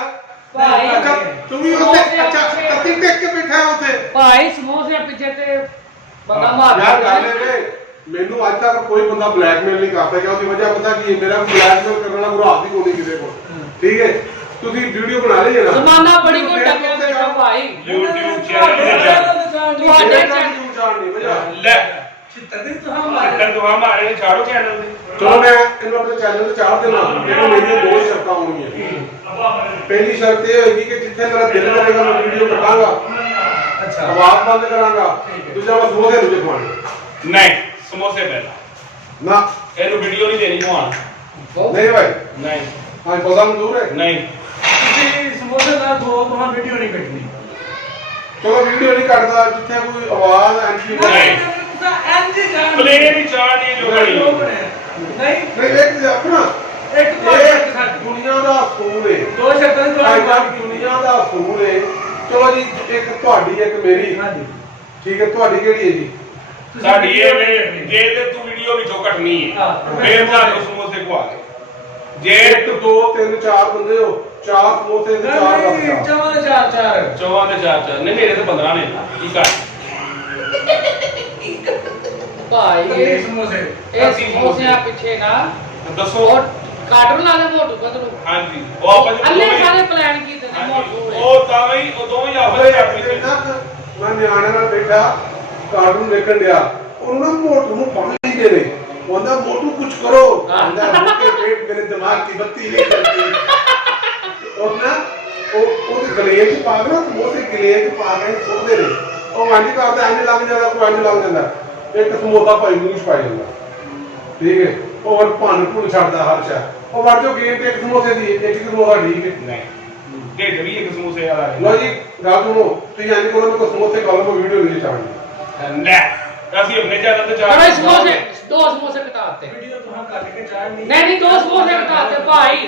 ਭਾਈ ਅੱਛਾ ਤੂੰ ਵੀ ਉੱਥੇ ਅੱਛਾ ਕੱਤੀ ਟੇਕ ਕੇ ਬੈਠਾ ਉੱਥੇ ਭਾਈ ਸਮੋਸੇ ਪਿੱਛੇ ਤੇ ਬੰਦਾ ਮਾਰ ਯਾਰ ਗੱਲ ਇਹ ਵੇ ਮੈਨੂੰ ਅੱਜ ਤੱਕ ਕੋਈ ਬੰਦਾ ਬਲੈਕਮੇਲ ਨਹੀਂ ਕਰਦਾ ਕਿ ਉਹਦੀ ਵਜ੍ਹਾ ਪਤਾ ਕੀ ਹੈ ਮੇਰਾ ਬਲੈਕਮੇਲ ਕਰਨ ਵਾਲਾ ਗੁਰਾਤ ਹੀ ਕੋਈ ਨਹੀਂ ਕਿਸੇ ਕੋਲ ਠੀਕ ਹੈ ਤੁਸੀਂ ਵੀਡੀਓ ਬਣਾ ਲਈ ਹੈ ਨਾ ਜ਼ਮਾਨਾ ਬੜੀ ਕੋ ਟੱਕਿਆ ਬੈਠਾ ਭਾਈ YouTube ਚੈਨਲ ਤੁਹਾਡੇ ਚੈਨਲ YouTube ਜਾਣ ਨਹੀਂ ਵਜ੍ਹਾ ਲੈ ਚਿੱਤਰ ਦੀ ਤੁਹਾਂ ਮਾਰੇ ਅੰਦਰ ਦੁਆ ਮਾਰੇ ਨੇ ਚਾੜੋ ਚੈਨਲ ਤੇ ਚਲੋ ਮੈਂ ਇਹਨੂੰ ਆਪਣੇ ਚੈਨਲ ਤੇ ਚਾੜ ਦੇਣਾ ਇਹਨੂੰ ਮੇਰੀਆਂ 2 ਸ਼ਰਤਾਂ ਹੋਣਗੀਆਂ ਪਹਿਲੀ ਸ਼ਰਤ ਇਹ ਹੋਏਗੀ ਕਿ ਜਿੱਥੇ ਮੇਰਾ ਦਿਲ ਕਰੇਗਾ ਮੈਂ ਵੀਡੀਓ ਕਰਾਂਗਾ ਅੱਛਾ ਆਵਾਜ਼ ਬੰਦ ਕਰਾਂਗਾ ਦੂਜਾ ਮੈਂ ਸਮੋਸੇ ਦੂਜੇ ਖਵਾਣੇ ਨਹੀਂ ਸਮੋਸੇ ਪਹਿਲਾਂ ਨਾ ਇਹਨੂੰ ਵੀਡੀਓ ਨਹੀਂ ਦੇਣੀ ਭਾਣ ਨਹੀਂ ਭਾਈ ਨਹੀਂ ਹਾਂ ਪਤਾ ਮਨਜ਼ੂਰ ਹੈ ਨਹੀਂ ਤੁਸੀਂ ਸਮੋਸੇ ਨਾਲ ਦੋ ਤੁਹਾਂ ਵੀਡੀਓ ਨਹੀਂ ਕੱਟਣੀ ਚਲੋ ਵੀਡੀਓ ਨਹੀਂ ਕੱਟਦਾ ਜਿੱਥੇ ਕੋਈ ਆਵਾਜ਼ ਐਂਟਰੀ ਨਹੀਂ। ਐਨਜੀ ਜਾਣ ਪਲੇਨ ਹੀ ਚਾੜਨੀ ਜੋ ਬਣੀ ਨਹੀਂ ਨਹੀਂ ਇੱਕ ਆਪਣਾ ਇੱਕ ਤੁਹਾਡੇ ਇਹ ਦੁਨੀਆ ਦਾ ਅਸੂਲ ਹੈ ਦੋ ਸ਼ਬਦਾਂ ਦੀ ਅੱਜ ਤੁਹਾਡੀ ਕੱਲ੍ਹ ਦੁਨੀਆ ਦਾ ਅਸੂਲ ਹੈ ਚਲੋ ਜੀ ਇੱਕ ਤੁਹਾਡੀ ਇੱਕ ਮੇਰੀ ਹਾਂਜੀ ਠੀਕ ਹੈ ਤੁਹਾਡੀ ਕਿਹੜੀ ਹੈ ਜੀ ਸਾਡੀ ਇਹ ਵੇ ਜੇ ਤੇ ਤੂੰ ਵੀਡੀਓ ਵਿੱਚੋਂ ਕੱਟਣੀ ਹੈ ਹਾਂ। ਫੇਰ ਤੁਹਾਨੂੰ ਸਮੋਸੇ ਖਵਾ ਦੇ ਜੇ 1 2 3 4 ਬੰਦੇ ਹੋ 4 ਸਮੋਸੇ ਤੇ 4 ਨਹੀਂ ਕੱਪ ਚਾਵਾਂ ਦੇ ਚਾਰ ਚਾਰ ਚੌਵਾਂ ਦੇ ਚਾਰ ਨਹੀਂ ਮੇਰੇ ਤੇ 15 ਨੇ ਕੀ ਕਰ ਭਾਈ ਇਹ ਸਮੋਸੇ ਇਹ ਸਮੋਸਿਆਂ ਪਿੱਛੇ ਨਾ ਦੱਸੋ ਉਹ ਕਾਟਰ ਲਾ ਦੇ ਮੋਟੂ ਕਤਰੂ ਹਾਂਜੀ ਉਹ ਆਪਾਂ ਅੱਲੇ ਸਾਰੇ ਪਲਾਨ ਕੀਤੇ ਨੇ ਮੋਟੂ ਉਹ ਤਾਂ ਹੀ ਉਹ ਦੋਵੇਂ ਆਪਸ ਵਿੱਚ ਆਪਣੀ ਮੈਂ ਨਿਆਣੇ ਨਾਲ ਬੈਠਾ ਕਾਰਟੂਨ ਦੇਖਣ ਡਿਆ ਉਹਨੂੰ ਨਾ ਮੋਟੂ ਨੂੰ ਪਾਣੀ ਦੇ ਦੇ ਉਹਦਾ ਮੋਟੂ ਕੁਝ ਕਰੋ ਕਹਿੰਦਾ ਮੁੱਕੇ ਪੇਟ ਮੇਰੇ ਦਿਮਾਗ की बत्ती नहीं करती और ना ਉਹ ਗਲੇ ਚ ਪਾ ਕੇ ਨਾ ਸਮੋਸੇ ਗਲੇ ਚ ਪਾ ਕੇ ਸੁੱਟਦੇ ਨੇ ਉਹ ਵਾਂਡੀ ਕਰਦਾ ਐਂ ਲੱਗ ਜਾਂਦਾ ਕੋਈ ਐਂ ਲੱਗ ਜਾਂਦਾ ਇੱਕ ਸਮੋਸਾ ਭਾਈ ਨੂੰ ਛਪਾਈ ਜਾਂਦਾ ਠੀਕ ਹੈ ਉਹ ਵਰ ਭੰਨ ਭੁੱਲ ਛੱਡਦਾ ਹਰ ਚਾ ਉਹ ਵਰ ਜੋ ਗੇਮ ਤੇ ਇੱਕ ਸਮੋਸੇ ਦੀ ਇੱਕ ਸਮੋਸਾ ਠੀਕ ਹੈ ਨਹੀਂ ਢਿੱਡ ਵੀ ਇੱਕ ਸਮੋਸੇ ਵਾਲਾ ਹੈ ਲੋ ਜੀ ਗੱਲ ਸੁਣੋ ਤੁਸੀਂ ਐਂ ਕੋਲ ਮੈਂ ਸਮੋਸੇ ਕਾਲ ਮੈਂ ਵੀਡੀਓ ਨਹੀਂ ਚਾਹਣੀ ਲੈ ਅਸੀਂ ਆਪਣੇ ਚੈਨਲ ਤੇ ਚਾਹ ਅਰੇ ਸਮੋਸੇ ਦੋ ਸਮੋਸੇ ਕਟਾਤੇ ਵੀਡੀਓ ਤੁਹਾਂ ਕੱਟ ਕੇ ਚਾਹ ਨਹੀਂ ਨਹੀਂ ਦੋ ਸਮੋਸੇ ਕਟਾਤੇ ਭਾਈ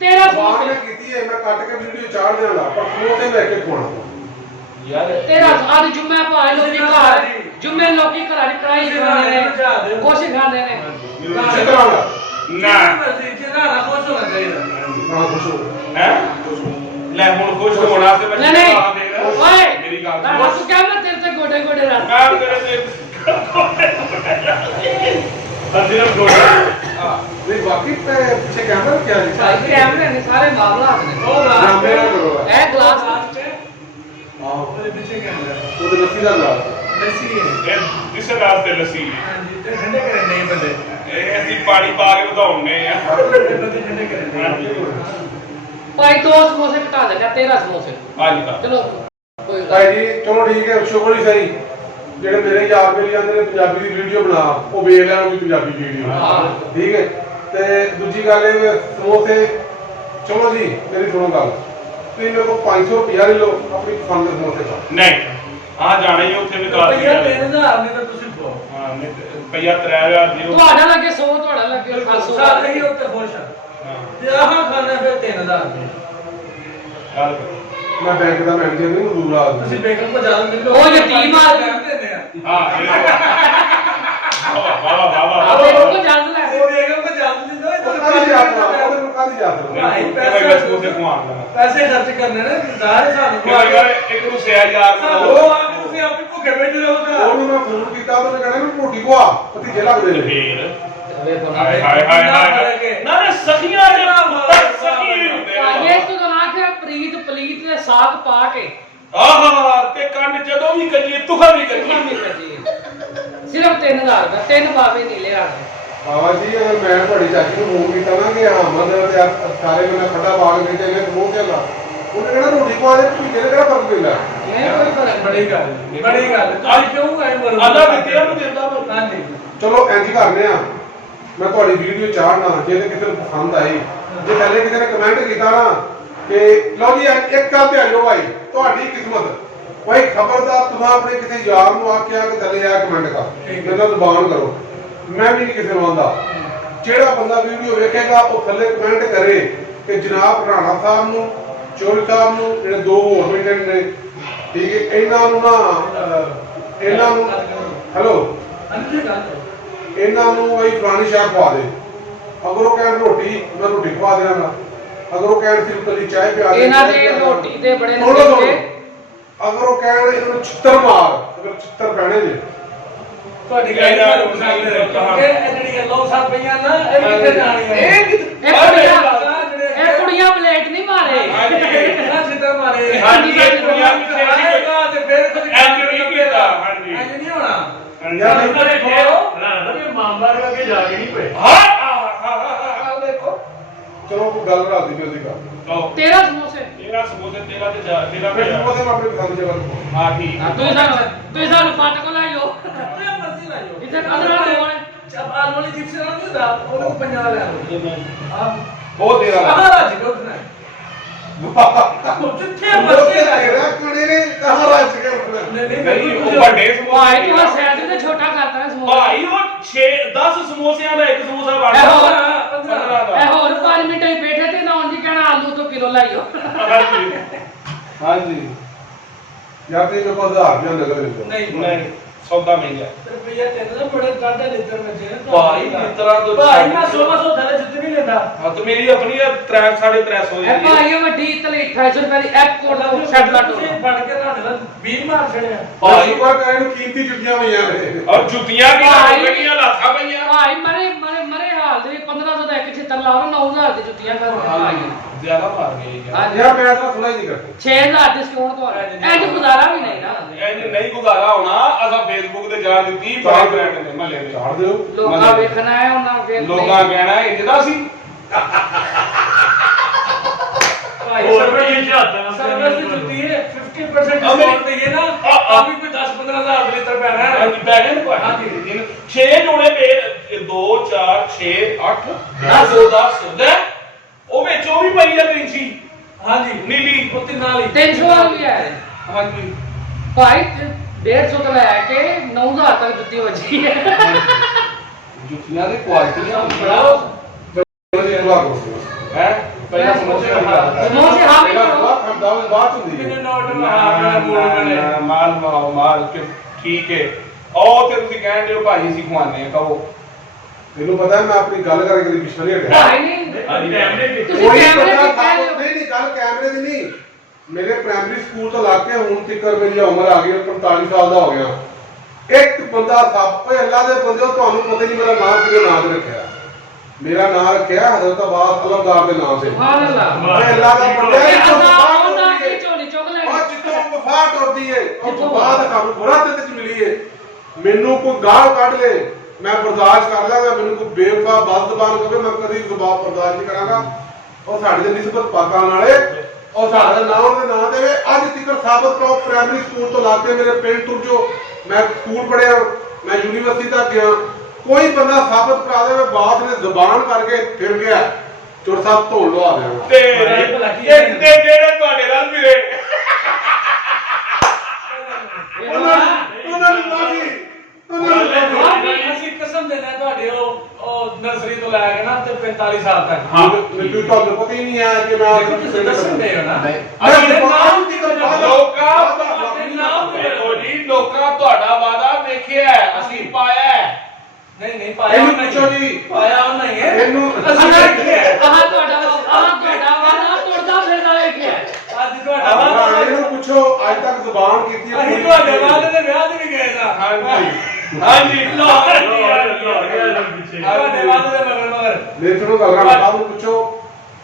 ਤੇਰਾ ਬਾਹਰ ਸਮੋਸੇ ਮੈਂ ਕੀਤੀ ਹੈ ਮੈਂ ਕੱਟ ਕੇ ਵੀਡੀਓ ਚਾੜ ਦੇਣਾ ਪਰ ਸਮੋਸੇ ਮੈਂ ਕੇ ਖਵਾਉਣਾ ਯਾਰ ਤੇਰਾ ਅੱਜ ਜੁਮੇ ਭਾਈ ਲੋਕੀ ਘਰ ਜੁਮੇ ਲੋਕੀ ਘਰਾਂ ਦੀ ਕੜਾਈ ਖਾਂਦੇ ਨੇ ਕੁਛ ਖਾਂਦੇ ਨੇ ਚਿਤਰਾਂਗਾ ਨਾ ਜਿਹੜਾ ਖੁਸ਼ ਹੋਣਾ ਚਾਹੀਦਾ ਹਾਂ ਖੁਸ਼ ਹੋ ਹੈ ਲੈ ਹੁਣ ਖੁਸ਼ ਹੋਣਾ ਤੇ ਮੈਂ ਨਹੀਂ ਨਹੀਂ ਜਵਾਬ ਦੇ ਰਿਹਾ। ਓਏ ਮੇਰੀ ਗੱਲ ਨਾ ਤੂੰ ਕਹਿ ਮੈਂ ਤੇਰੇ ਤੇ ਗੋਡੇ ਗੋਡੇ ਰੱਖ ਮੈਂ ਤੇਰੇ ਤੇ ਅਜਿਹਾ ਗੋੜਾ ਨਹੀਂ ਬਾਕੀ ਪਿੱਛੇ ਕੈਮਰਾ ਕਿਆ ਜੀ ਭਾਈ ਕੈਮਰੇ ਨੇ ਸਾਰੇ ਮਾਮਲਾ ਨੇ ਉਹ ਲਾ ਕੈਮਰੇ ਨਾਲ ਕਰੋ ਇਹ ਗਲਾਸ ਆਹੋ ਉਹਦੇ ਪਿੱਛੇ ਕੈਮਰਾ ਉਹਦੇ ਲੱਸੀ ਦਾ ਗਲਾਸ ਲੱਸੀ ਹੈ ਇਹ ਇਸ ਰਾਸਤੇ ਲੱਸੀ ਹਾਂਜੀ ਤੇ ਠੰਡੇ ਕਰਨ ਨਹੀਂ ਬੰਦੇ ਇਹ ਅਸੀਂ ਪਾਣੀ ਪਾ ਕੇ ਵਧਾਉਣੇ ਆ ਬੰਦੇ ਠੰਡੇ ਕਰਨ ਨਹੀਂ ਭਾਈ ਦੋ ਸਮੋਸੇ ਕਟਾ ਦੇਗਾ ਤੇਰਾ ਸਮੋਸੇ ਅੱਜ ਦਾ ਚਲੋ ਕੋਈ ਗੱਲ ਭਾਈ ਜੀ ਚਲੋ ਠੀਕ ਹੈ ਸ਼ੁਕਰ ਹੀ ਸਹੀ ਜਿਹੜੇ ਮੇਰੇ ਯਾਰ ਮੇਰੀ ਆਂਦੇ ਨੇ ਪੰਜਾਬੀ ਦੀ ਵੀਡੀਓ ਬਣਾ, ਉਹ ਵੇਖ ਲੈਣ ਵੀ ਪੰਜਾਬੀ ਵੀਡੀਓ, ਠੀਕ ਹੈ। ਤੇ ਦੂਜੀ ਗੱਲ ਇਹ ਸਮੋਸੇ, ਚਲੋ ਜੀ ਮੇਰੀ ਸੁਣੋ ਗੱਲ, ਤੁਸੀਂ ਮੇਰੇ ਕੋਲ 500 ਰੁਪਇਆ ਲੈ ਲਓ, ਆਪਣੀ ਪਸੰਦ ਦੇ ਸਮੋਸੇ ਖਾਓ। ਨਹੀਂ ਆ ਜਾਣਾ ਹੀ ਉੱਥੇ ਵਿਕਾਸ ਰੁਪਈਆ 3000 ਨੇ ਤਾਂ ਤੁਸੀਂ ਖਵਾਓ। ਹਾਂ ਨਹੀਂ ਰੁਪਈਆ 3000 ਦਿਓ। ਤੁਹਾਡਾ ਲੱਗੇ 100, ਤੁਹਾਡਾ ਲੱਗੇ 500। ਸਾਰੇ ਹੀ ਉੱਤੇ ਖੁਸ਼ ਆ ਤੇ ਆਹ ਖਾਣਾ ਫਿਰ 3000 ਦੇ। ਗੱਲ ਮੈਂ ਬੈਂਕ ਦਾ ਮੈਨੇਜਰ ਨਹੀਂ, ਮਜ਼ਦੂਰ ਆ। ਤੁਸੀਂ ਬੇਗਮ ਕੋ ਜ਼ਿਆਦਾ ਮਿਲ ਲਓ, ਉਹ ਯਤੀਮ ਆ। ਦਿੰਦੇ ਆ। ਵਾਹ ਆਪੇ ਕੋ ਜਲਦ ਲੈ ਤੁਸੀਂ ਬੇਗਮ ਕੋ ਜ਼ਿਆਦਾ ਦਿੰਦੇ ਹੋ, ਉਹ ਕਾਹਦੀ ਯਾਤਰਾ, ਉਹਦੇ ਨੂੰ ਕਾਹਦੀ ਯਾਤਰਾ। ਭਾਈ ਖਵਾਉਣਾ ਪੈਸੇ ਖਰਚ ਕਰਨੇ ਨੇ, ਜ਼ਾਹਿਰ ਸਾਨੂੰ ਕਿਉਂ ਯਾਰ ਇੱਕ ਨੂੰ ਸਿਆ ਯਾਰ ਉਹ ਆ ਕੇ ਤੁਸੀਂ ਆਪੇ ਭੁੱਖੇ ਬੈਠੇ ਰਹੋਗੇ। ਉਹਨੂੰ ਮੈਂ ਫੋਨ ਕੀਤਾ, ਉਹਨੇ ਕਹਿਣਾ ਵੀ ਰੋਟੀ ਖਵਾ, ਭਤੀਜੇ ਲੱਗਦੇ ਨੇ। ਫੇਰ ਵੇਖੋ ਹਾਏ ਹਾਏ ਹਾਏ ਨਾ ਸਖੀਆਂ ਜਿਹੜਾ ਸਖੀ ਹੁੰਦੇ ਇਹ ਤੋਂ ਨਾ ਕਿ ਪ੍ਰੀਤ ਪਲੀਤ ਦੇ ਸਾਗ ਪਾ ਕੇ ਆਹਾ ਤੇ ਕੰਨ ਜਦੋਂ ਵੀ ਕਰੀਏ ਤੁਖਾ ਵੀ ਕਰੀਏ ਸਿਰਫ 3000 ਦਾ 3 ਬਾਵੇ ਨੀਲੇ ਰੰਗ ਦੇ। ਬਾਬਾ ਜੀ ਅਗਰ ਮੈਂ ਤੁਹਾਡੀ ਚਾਚੀ ਨੂੰ ਫੋਨ ਕੀਤਾ ਨਾ ਕਿ ਹਮਦ ਤੇ ਸਾਰੇ ਮੈਂ ਖੱਡਾ ਬਾਗ ਵਿੱਚ ਇਹਨੇ ਸਮੋਸੇ ਲਾ, ਉਹਨੇ ਕਹਿਣਾ ਰੋਟੀ ਖਵਾ ਦੇ, ਭਤੀਜੇ ਨੇ ਕਿਹੜਾ ਫਰਕ ਪੈਂਦਾ। ਇਹ ਕੋਈ ਫਰਕ ਬੜੀ ਗੱਲ, ਬੜੀ ਗੱਲ। ਤੁਸੀਂ ਕਿਉਂ ਆਏ ਮਰੋ? ਅੱਲਾ ਦਿੱਤਿਆ ਨੂੰ ਦਿੰਦਾ ਵਾ। ਹਾਂਜੀ। ਚਲੋ ਇੰਜ ਕਰਨੇ ਆ, ਮੈਂ ਤੁਹਾਡੀ ਵੀਡੀਓ ਚਾੜਨਾ, ਜੇ ਤੇ ਕਿਸੇ ਨੂੰ ਪਸੰਦ ਆਈ, ਜੇ ਪਹਿਲੇ ਕਿਸੇ ਨੇ ਕਮੈਂਟ ਕੀਤਾ ਨਾ ਕਿ ਲਓ ਜੀ ਇੱਕ ਗੱਲ ਤੇ ਆਇਓ ਭਾਈ, ਤੁਹਾਡੀ ਕਿਸਮਤ ਭਾਈ, ਖਬਰਦਾਰ ਤੁਸੀਂ ਆਪਣੇ ਕਿਸੇ ਯਾਰ ਨੂੰ ਆਖਿਆ ਕਿ ਥੱਲੇ ਆ ਕਮੈਂਟ ਕਰ, ਮੇਰੇ ਨਾਲ ਜ਼ੁਬਾਨ ਕਰੋ, ਮੈਂ ਵੀ ਨਹੀਂ ਕਿਸੇ ਨੂੰ ਆਂਦਾ। ਜਿਹੜਾ ਬੰਦਾ ਵੀਡੀਓ ਵੇਖੇਗਾ ਉਹ ਥੱਲੇ ਕਮੈਂਟ ਕਰੇ ਕਿ ਜਨਾਬ ਰਾਣਾ ਸਾਹਿਬ ਨੂੰ, ਚੋਰ ਸਾਹਿਬ ਨੂੰ, ਜਿਹੜੇ 2 ਹੋਰ ਬੈਠੇ ਨੇ, ਠੀਕ ਹੈ, ਇਹਨਾਂ ਨੂੰ ਨਾ ਇਹਨਾਂ ਨੂੰ ਹੈਲੋ ਹਾਂਜੀ ਗੱਲ ਇਹਨਾਂ ਨੂੰ ਬਈ ਫਲਾਣੀ ਸ਼ਾਹ ਖਵਾ ਦੇ। ਅਗਰ ਉਹ ਕਹਿਣ ਰੋਟੀ, ਮੈਂ ਰੋਟੀ ਖਵਾ ਦੇਣਾ। ਅਗਰ ਉਹ ਕਹਿਣ ਸਿਰਫ ਕੱਲੀ ਚਾਹ ਪਿਆ ਦੇ, ਇਹਨਾਂ ਦੇ ਰੋਟੀ ਦੇ ਬੜੇ ਸੁਣੋ, ਸੁਣੋ। ਨਜ਼ਦੀਕ। ਅਗਰ ਉਹ ਕਹਿਣ ਇਹਨਾਂ ਨੂੰ ਛਿੱਤਰ ਮਾਰ, ਅਗਰ ਛਿੱਤਰ ਪੈਣੇ ਜੇ, ਤੁਹਾਡੀ ਗੱਲ ਨਾਲ ਪਸੰਦ ਹੈ ਕਿ ਇਹ ਜਿਹੜੀਆਂ ਲੋਕ ਸਾਹਿਬ ਪਈਆਂ ਨਾ, ਇਹ ਕਿੱਥੇ ਜਾਣੀਆਂ? ਇਹ ਕੁੜੀਆਂ ਪਲੇਟ ਨਹੀਂ ਮਾਰੇ। ਨਾ ਸਿੱਧਾ ਮਾਰੇ। ਹਾਂਜੀ, ਇਹ ਕੁੜੀਆਂ ਪਿੱਛੇ ਸੀ। ਆਏਗਾ ਤੇ ਫਿਰ ਕੁਝ ਇੰਜ ਨਹੀਂ ਕੀਤਾ, ਹਾਂਜੀ। ਇੰਜ ਨਹੀਂ ਹੋਣਾ। ਯਾਰ ਇੱਧਰ ਦੇਖੋ। ਹਾਂ ਦੇਖੋ। ਚਲੋ ਕੋਈ ਗੱਲ ਰਾਤ ਦੀ ਮਿਲਦੀ ਗੱਲ। 13 ਸਮੋਸੇ। ਤੇਰਾ ਸਮੋਸੇ ਤੇਰਾ ਤੇ ਜਾ ਤੇਰਾ ਮੈਂ ਉਹਦੇ ਮੈਂ ਆਪਣੀ ਪਸੰਦ ਜਗ੍ਹਾ ਤੋਂ ਹਾਂ ਠੀਕ ਤੁਸੀਂ ਸਾਨੂੰ ਪੱਟ ਕੋ ਲਾਇਓ। ਤੇ ਮਰਜ਼ੀ ਲਾਇਓ। ਇੱਥੇ 15 ਲੋਕ ਨੇ। ਜਬ ਆਲੂ ਵਾਲੀ ਚਿਪਸ ਨਾਲ ਨਹੀਂ ਹੁੰਦਾ, ਉਹਨੂੰ 50 ਲੈ ਆਓ। ਉਹ ਤੇਰਾ ਕਹਾਂ ਰਾਜ ਕੇ ਉੱਠਣਾ ਹੈ। ਜਿੱਥੇ ਮਰਜ਼ੀ ਲਾਇਓ। ਤੇਰਾ ਕੁੜੀ ਨੇ ਕਹਾਂ ਰਾਜ ਕੇ ਉੱਠਣਾ। ਨਹੀਂ ਉਹ ਵੱਡੇ ਭਾਈ ਤੂੰ ਸਮੋਸੇ ਸੈਟ ਤੇ ਛੋਟਾ ਕਰਤਾ ਹੈ ਸਮੋਸਾ। ਭਾਈ ਉਹ 6 10 ਸਮੋਸਿਆਂ ਦਾ ਇੱਕ ਸਮੋਸਾ ਬਣ ਇਹ ਹੋਰ, 15 ਦਾ ਇਹ ਹੋਰ 5 ਮਿੰਟ ਹੀ ਬੈਠੇ ਤੇ ਨਾ ਉਹਦੀ ਕਹਿਣਾ ਆਲੂ ਤੋਂ ਕਿਲੋ ਲਾਈਓ। ਹਾਂਜੀ ਯਾਰ ਤੇ ਮੇਰੇ ਕੋਲ 1000 ਰੁਪਇਆ ਨਗਦ ਦੇ ਦਿਓ। ਨਹੀਂ ਸੌਦਾ ਮਹਿੰਗਾ ਰੁਪਈਆ ਤਿੰਨ ਨਾ ਬੜੇ ਕਾਢੇ ਲਿੱਤਰ ਵਿੱਚ। ਭਾਈ ਲਿੱਤਰਾਂ ਤੋਂ ਭਾਈ ਮੈਂ 1600 ਥੱਲੇ ਜੁੱਤੀ ਨਹੀਂ ਲੈਂਦਾ। ਹਾਂ ਤੇ ਮੇਰੀ ਆਪਣੀ 350 ਇਹ ਭਾਈ ਇਹ ਵੱਡੀ ਤਲੇ 2800 ਰੁਪਏ ਦੀ ਇੱਕ ਕੋਟ ਦਾ ਛੱਡ ਲਾ ਟੋਲਾ। ਤੁਸੀਂ ਫੜ ਕੇ ਤੁਹਾਡੇ ਨਾਲ 20 ਮਾਰ ਛੜਿਆ। ਭਾਈ ਕੋਲ ਕਹਿਣ ਨੂੰ ਕੀਮਤੀ ਜੁੱਤੀਆਂ ਪਈਆਂ ਨੇ। ਔਰ ਜੁੱਤੀਆਂ ਵੀ ਭਾਈ। ਲੱਗੀਆਂ ਲਾਥਾਂ ਪਈਆਂ ਭਾਈ ਮਰੇ ਹਾਲ ਦੇ 1500 ਦਾ ਇੱਕ ਛਿੱਤਰ ਲਾਓ 9000 ਦੀ ਜੁੱਤੀਆਂ ਕਰ ਜ਼ਿਆਦਾ ਮਾਰ ਗਏ ਯਾਰ ਯਾਰ ਮੈਂ ਤਾਂ ਸੁਣਾ ਹੀ ਨਹੀਂ ਕਰਦਾ। 6000 ਡਿਸਕਾਊਂਟ ਤੋਂ ਇੰਜ ਗੁਜ਼ਾਰਾ ਵੀ ਨਹੀਂ ਨਾ। ਇਹ ਨਹੀਂ ਗੁਜ਼ਾਰਾ ਹੋਣਾ ਅਸਾਂ ਫੇਸਬੁੱਕ ਤੇ ਜਾ ਦਿੱਤੀ ਬੜੇ ਬ੍ਰਾਂਡ ਨੇ ਮਹੱਲੇ ਦੇ ਛਾੜ ਦਿਓ। ਲੋਕਾਂ ਵੇਖਣਾ ਹੈ ਉਹਨਾਂ ਫੇਰ ਲੋਕਾਂ ਕਹਿਣਾ ਇੰਜ ਦਾ ਸੀ ਭਾਈ ਸਰਵਿਸ ਦੀ ਜੁੱਤੀ ਹੈ 50% ਡਿਸਕਾਊਂਟ ਦਈਏ ਨਾ ਆ ਵੀ ਕੋਈ 10-15,000 ਦੇ ਲਿੱਤਰ ਪੈਣਾ ਹੈ। ਹਾਂਜੀ ਬੈਗਨ ਕੋਈ ਹਾਂਜੀ 6 ਜੋੜੇ ਪੇ 2 4 6 8 10 10 ਦੇ ਉਹ ਵਿੱਚ ਉਹ ਵੀ ਪਈ ਆ ਕੈਂਚੀ ਹਾਂਜੀ ਨੀਲੀ ਉਹ ਤੇ ਨਾਲ ਹੀ 300 ਵਾਲਾ ਵੀ ਹੈ ਹਾਂਜੀ ਭਾਈ 150 ਤੋਂ ਲੈ ਕੇ 9000 ਤੱਕ ਜੁੱਤੀ ਵੱਜੀ ਹੈ। ਜੁੱਤੀਆਂ ਦੀ ਕੁਆਲਿਟੀਆਂ ਬੜਾ ਬੜੀ ਦੁਆ ਕਰੋ। ਹੈ ਪਹਿਲਾਂ ਸਮੋਸੇ ਸਮੋਸੇ ਹਾਂ ਵੀ ਕਰੋ। ਬਾਅਦ ਹੁੰਦੀ ਕਿੰਨੇ ਹੈ। ਨੋਟ ਮਾਰ ਮੋੜ ਬਣੇ। ਮਾਲ ਕਿ ਠੀਕ ਹੈ ਉਹ ਤੇ ਤੁਸੀਂ ਕਹਿੰਦੇ ਹੋ ਭਾਈ ਅਸੀਂ ਖਵਾਨੇ ਕਹੋ ਮੈਨੂੰ ਪਤਾ ਹੈ ਮੈਂ ਆਪਣੀ ਗੱਲ ਕਰਕੇ ਕਦੀ ਪਿੱਛੇ ਨਹੀਂ ਹਟਿਆ। ਭਾਈ ਨਹੀਂ ਤੁਸੀਂ ਕੋਈ ਕੈਮਰੇ ਬੰਦਾ ਤੇ ਕਹਿ ਨਹੀਂ ਲਿਓ। ਨਹੀਂ ਗੱਲ ਕੈਮਰੇ ਦੀ ਨਹੀਂ। ਮੇਰੇ ਪ੍ਰਾਇਮਰੀ ਸਕੂਲ ਤੋਂ ਲਾ ਕੇ ਹੁਣ ਤੱਕ ਮੇਰੀ ਉਮਰ ਆ ਗਈ 45 ਸਾਲ ਦਾ ਹੋ ਗਿਆ। ਇੱਕ ਬੰਦਾ ਸਭ ਓਏ ਅੱਲਾ ਦੇ ਬੰਦੇ ਤੁਹਾਨੂੰ ਪਤਾ ਨਹੀਂ ਮੇਰਾ ਨਾਮ ਕਿਹਦੇ ਨਾਮ ਤੇ ਰੱਖਿਆ। ਮੇਰਾ ਨਾਮ ਰੱਖਿਆ ਹਜ਼ਰਤ ਅਬਾਸ ਅਲਮਦਾਰ ਦੇ ਨਾਮ ਤੇ। ਸੁਭਾਨ ਅੱਲਾਹ। ਓਏ ਅੱਲਾ ਦਾ ਬੰਦਾ ਉਹਨਾਂ ਦੀ ਝੋਲੀ ਚੁੱਕ ਲੈਣੀ। ਉਹ ਜਿੱਤੋਂ ਵਫਾ ਟੁਰਦੀ ਏ ਉਹ ਤੋਂ ਬਾਅਦ ਸਾਨੂੰ ਬੁਰਾ ਤੇ ਮਿਲੀ ਏ। ਮੈਨੂੰ ਕੋਈ ਗਾਲ ਕੱਢ ਲੇ ਮੈਂ ਬਰਦਾਸ਼ਤ ਕਰ ਲਾਂਗਾ। ਮੈਨੂੰ ਕੋਈ ਬੇਵਫਾ ਬਦ ਜ਼ਬਾਨ ਕਹੇ ਮੈਂ ਕਦੀ ਜ਼ਬਾਨ ਬਰਦਾਸ਼ਤ ਨਹੀਂ ਕਰਾਂਗਾ। ਉਹ ਸਾਡੇ ਦੇ ਨਿਸਬਤ ਪਾਕਾਂ ਨਾਲੇ ਉਹ ਸਾਡਾ ਨਾਮ ਦੇ ਨਾਂ ਦੇਵੇ ਅੱਜ ਤੱਕ ਸਾਬਤ ਕਰੋ ਪ੍ਰਾਇਮਰੀ ਸਕੂਲ ਤੋਂ ਲਾ ਕੇ ਮੇਰੇ ਪਿੰਡ ਤੁਰ ਜੋ ਮੈਂ ਸਕੂਲ ਪੜਿਆ ਮੈਂ ਯੂਨੀਵਰਸਿਟੀ ਤੱਕ ਗਿਆ ਕੋਈ ਬੰਦਾ ਸਾਬਤ ਕਰਾ ਦੇਵੇ ਬਾਤ ਨੇ ਜ਼ਬਾਨ ਕਰਕੇ ਫਿਰ ਗਿਆ ਚੋਰ ਸਾਹਿਬ ਧੋਣ ਲਵਾ ਦੇਣਾ ਤੇ ਇੱਕ ਤੇ ਜਿਹੜੇ ਤੁਹਾਡੇ ਨਾਲ ਮਿਲੇ ਉਹਨਾਂ ਨੂੰ ਮਾਫੀ ਅਸੀਂ ਕਸਮ ਦਿੰਦੇ ਹਾਂ ਤੁਹਾਡੇ ਉਹ ਨਰਸਰੀ ਤੋਂ ਲੈ ਕੇ ਨਾ ਤੇ 45 ਸਾਲ ਤੱਕ ਹਾਂ ਮੈਨੂੰ ਤੁਹਾਨੂੰ ਪਤਾ ਹੀ ਨਹੀਂ ਹੈ ਕਿ ਮੈਂ ਦੇਖੋ ਤੁਸੀਂ ਦੱਸਦੇ ਹੋ ਨਾ ਅਸੀਂ ਨਾਮ ਦੀ ਗੱਲ ਦੇਖੋ ਜੀ ਲੋਕਾਂ ਤੁਹਾਡਾ ਵਾਦਾ ਵੇਖਿਆ ਹੈ, ਅਸੀਂ ਪਾਇਆ ਹੈ। ਨਹੀਂ ਪਾਇਆ ਇਹਨੂੰ ਨਹੀਂ ਪੁੱਛੋ ਜੀ ਪਾਇਆ ਉਹ ਨਹੀਂ ਹੈ ਇਹਨੂੰ ਅਸੀਂ ਵੇਖਿਆ ਆਹ ਤੁਹਾਡਾ ਵਾਦਾ ਟੁੱਟਦਾ ਫਿਰਦਾ ਵੇਖਿਆ ਅੱਜ ਤੁਹਾਡਾ ਵਾਅਦਾ ਇਹਨੂੰ ਪੁੱਛੋ ਅੱਜ ਤੱਕ ਜ਼ੁਬਾਨ ਕੀਤੀ ਹੈ ਅਸੀਂ ਤੁਹਾਡੇ ਵਾਅਦੇ ਦੇ ਵਿਆਹ ਤੇ ਵੀ ਗਏ ਨਾ ਹਾਂਜੀ ਤੁਹਾਡੇ ਵਾਅਦੇ ਦੇ ਮਗਰ ਲੈ ਸੁਣੋ ਗੱਲ ਰਾਣਾ ਸਾਹਿਬ ਨੂੰ ਪੁੱਛੋ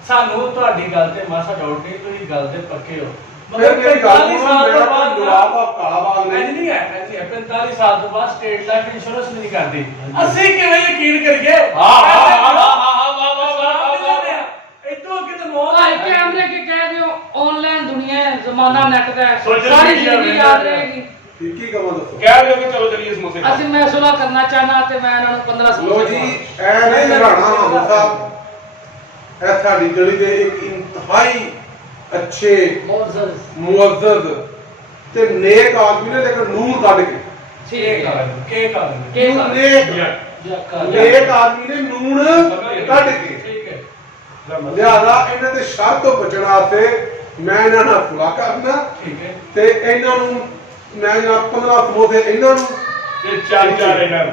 ਸਾਨੂੰ ਤੁਹਾਡੀ ਗੱਲ ਤੇ ਮਾਸਾ ਡਾਊਟ ਨਹੀਂ ਤੁਸੀਂ ਗੱਲ ਤੇ ਪੱਕੇ ਹੋ ਫਿਰ ਮੇਰੀ ਗੱਲ 45 ਸੁਣੋ ਸਾਲ ਤੋਂ ਮੇਰਾ ਬਾਅਦ ਜਵਾਬ ਆ ਕਾਲਾ ਬਾਗ ਨੇ ਨਹੀਂ ਹੈ 45 ਸਾਲ ਤੋਂ ਬਾਅਦ ਸਟੇਟ ਲਾਈਫ ਇੰਸ਼ੋਰੈਂਸ ਨਹੀਂ ਕਰਦੀ ਅਸੀਂ ਕਿਵੇਂ ਯਕੀਨ ਕਰੀਏ ਇਤੋਂ ਕਿਤੇ ਮੌਤ ਭਾਈ ਕੈਮਰੇ ਕੇ ਕਹਿ ਦਿਓ ਆਨਲਾਈਨ ਦੁਨੀਆ ਹੈ ਜ਼ਮਾਨਾ ਨੈਟ ਦਾ ਹੈ Social ਸਾਰੀ media ਜ਼ਿੰਦਗੀ में ਯਾਦ ਰਹੇਗੀ ਕੀ ਕਹਾਂ ਦੱਸੋ ਕਹਿ ਦਿਓ ਕਿ ਚਲੋ ਚਲੀਏ ਸਮੋਸੇ ਖਾਣ। ਅਸੀਂ ਮੈਂ ਸੁਲਾ ਕਰਨਾ ਚਾਹਨਾ ਤੇ ਮੈਂ ਇਹਨਾਂ ਨੂੰ 15 ਸਾਲ ਲੋ ਜੀ ਐ ਨਹੀਂ ਰਾਣਾ ਸਾਹਿਬ ਇਹ ਸਾਡੀ ਗਲੀ ਦੇ ਇੱਕ ਇੰਤਹਾਈ ਅੱਛੇ ਮੁਅੱਜ਼ਜ਼ ਤੇ ਨੇਕ ਆਦਮੀ ਨੇ ਲੇਕਿਨ ਨੂਰ ਕੱਢ ਕੇ ਠੀਕ ਹੈ ਕੇ ਕਰ ਨੇਕ ਆਦਮੀ ਨੇ ਨੂਨ ਕੱਢ ਕੇ ਠੀਕ ਹੈ ਲਿਆਦਾ ਇਹਨਾਂ ਦੇ ਸ਼ਰ ਤੋਂ ਬਚਣ ਵਾਸਤੇ ਮੈਂ ਇਹਨਾਂ ਨਾਲ ਸੁਲਾ ਕਰਨਾ ਠੀਕ ਹੈ ਤੇ ਇਹਨਾਂ ਨੂੰ ਮੈਂ ਜਨਾਬ 15 ਸਮੋਸੇ ਇਹਨਾਂ ਨੂੰ ਤੇ ਚਾਰ ਇਹਨਾਂ ਨੂੰ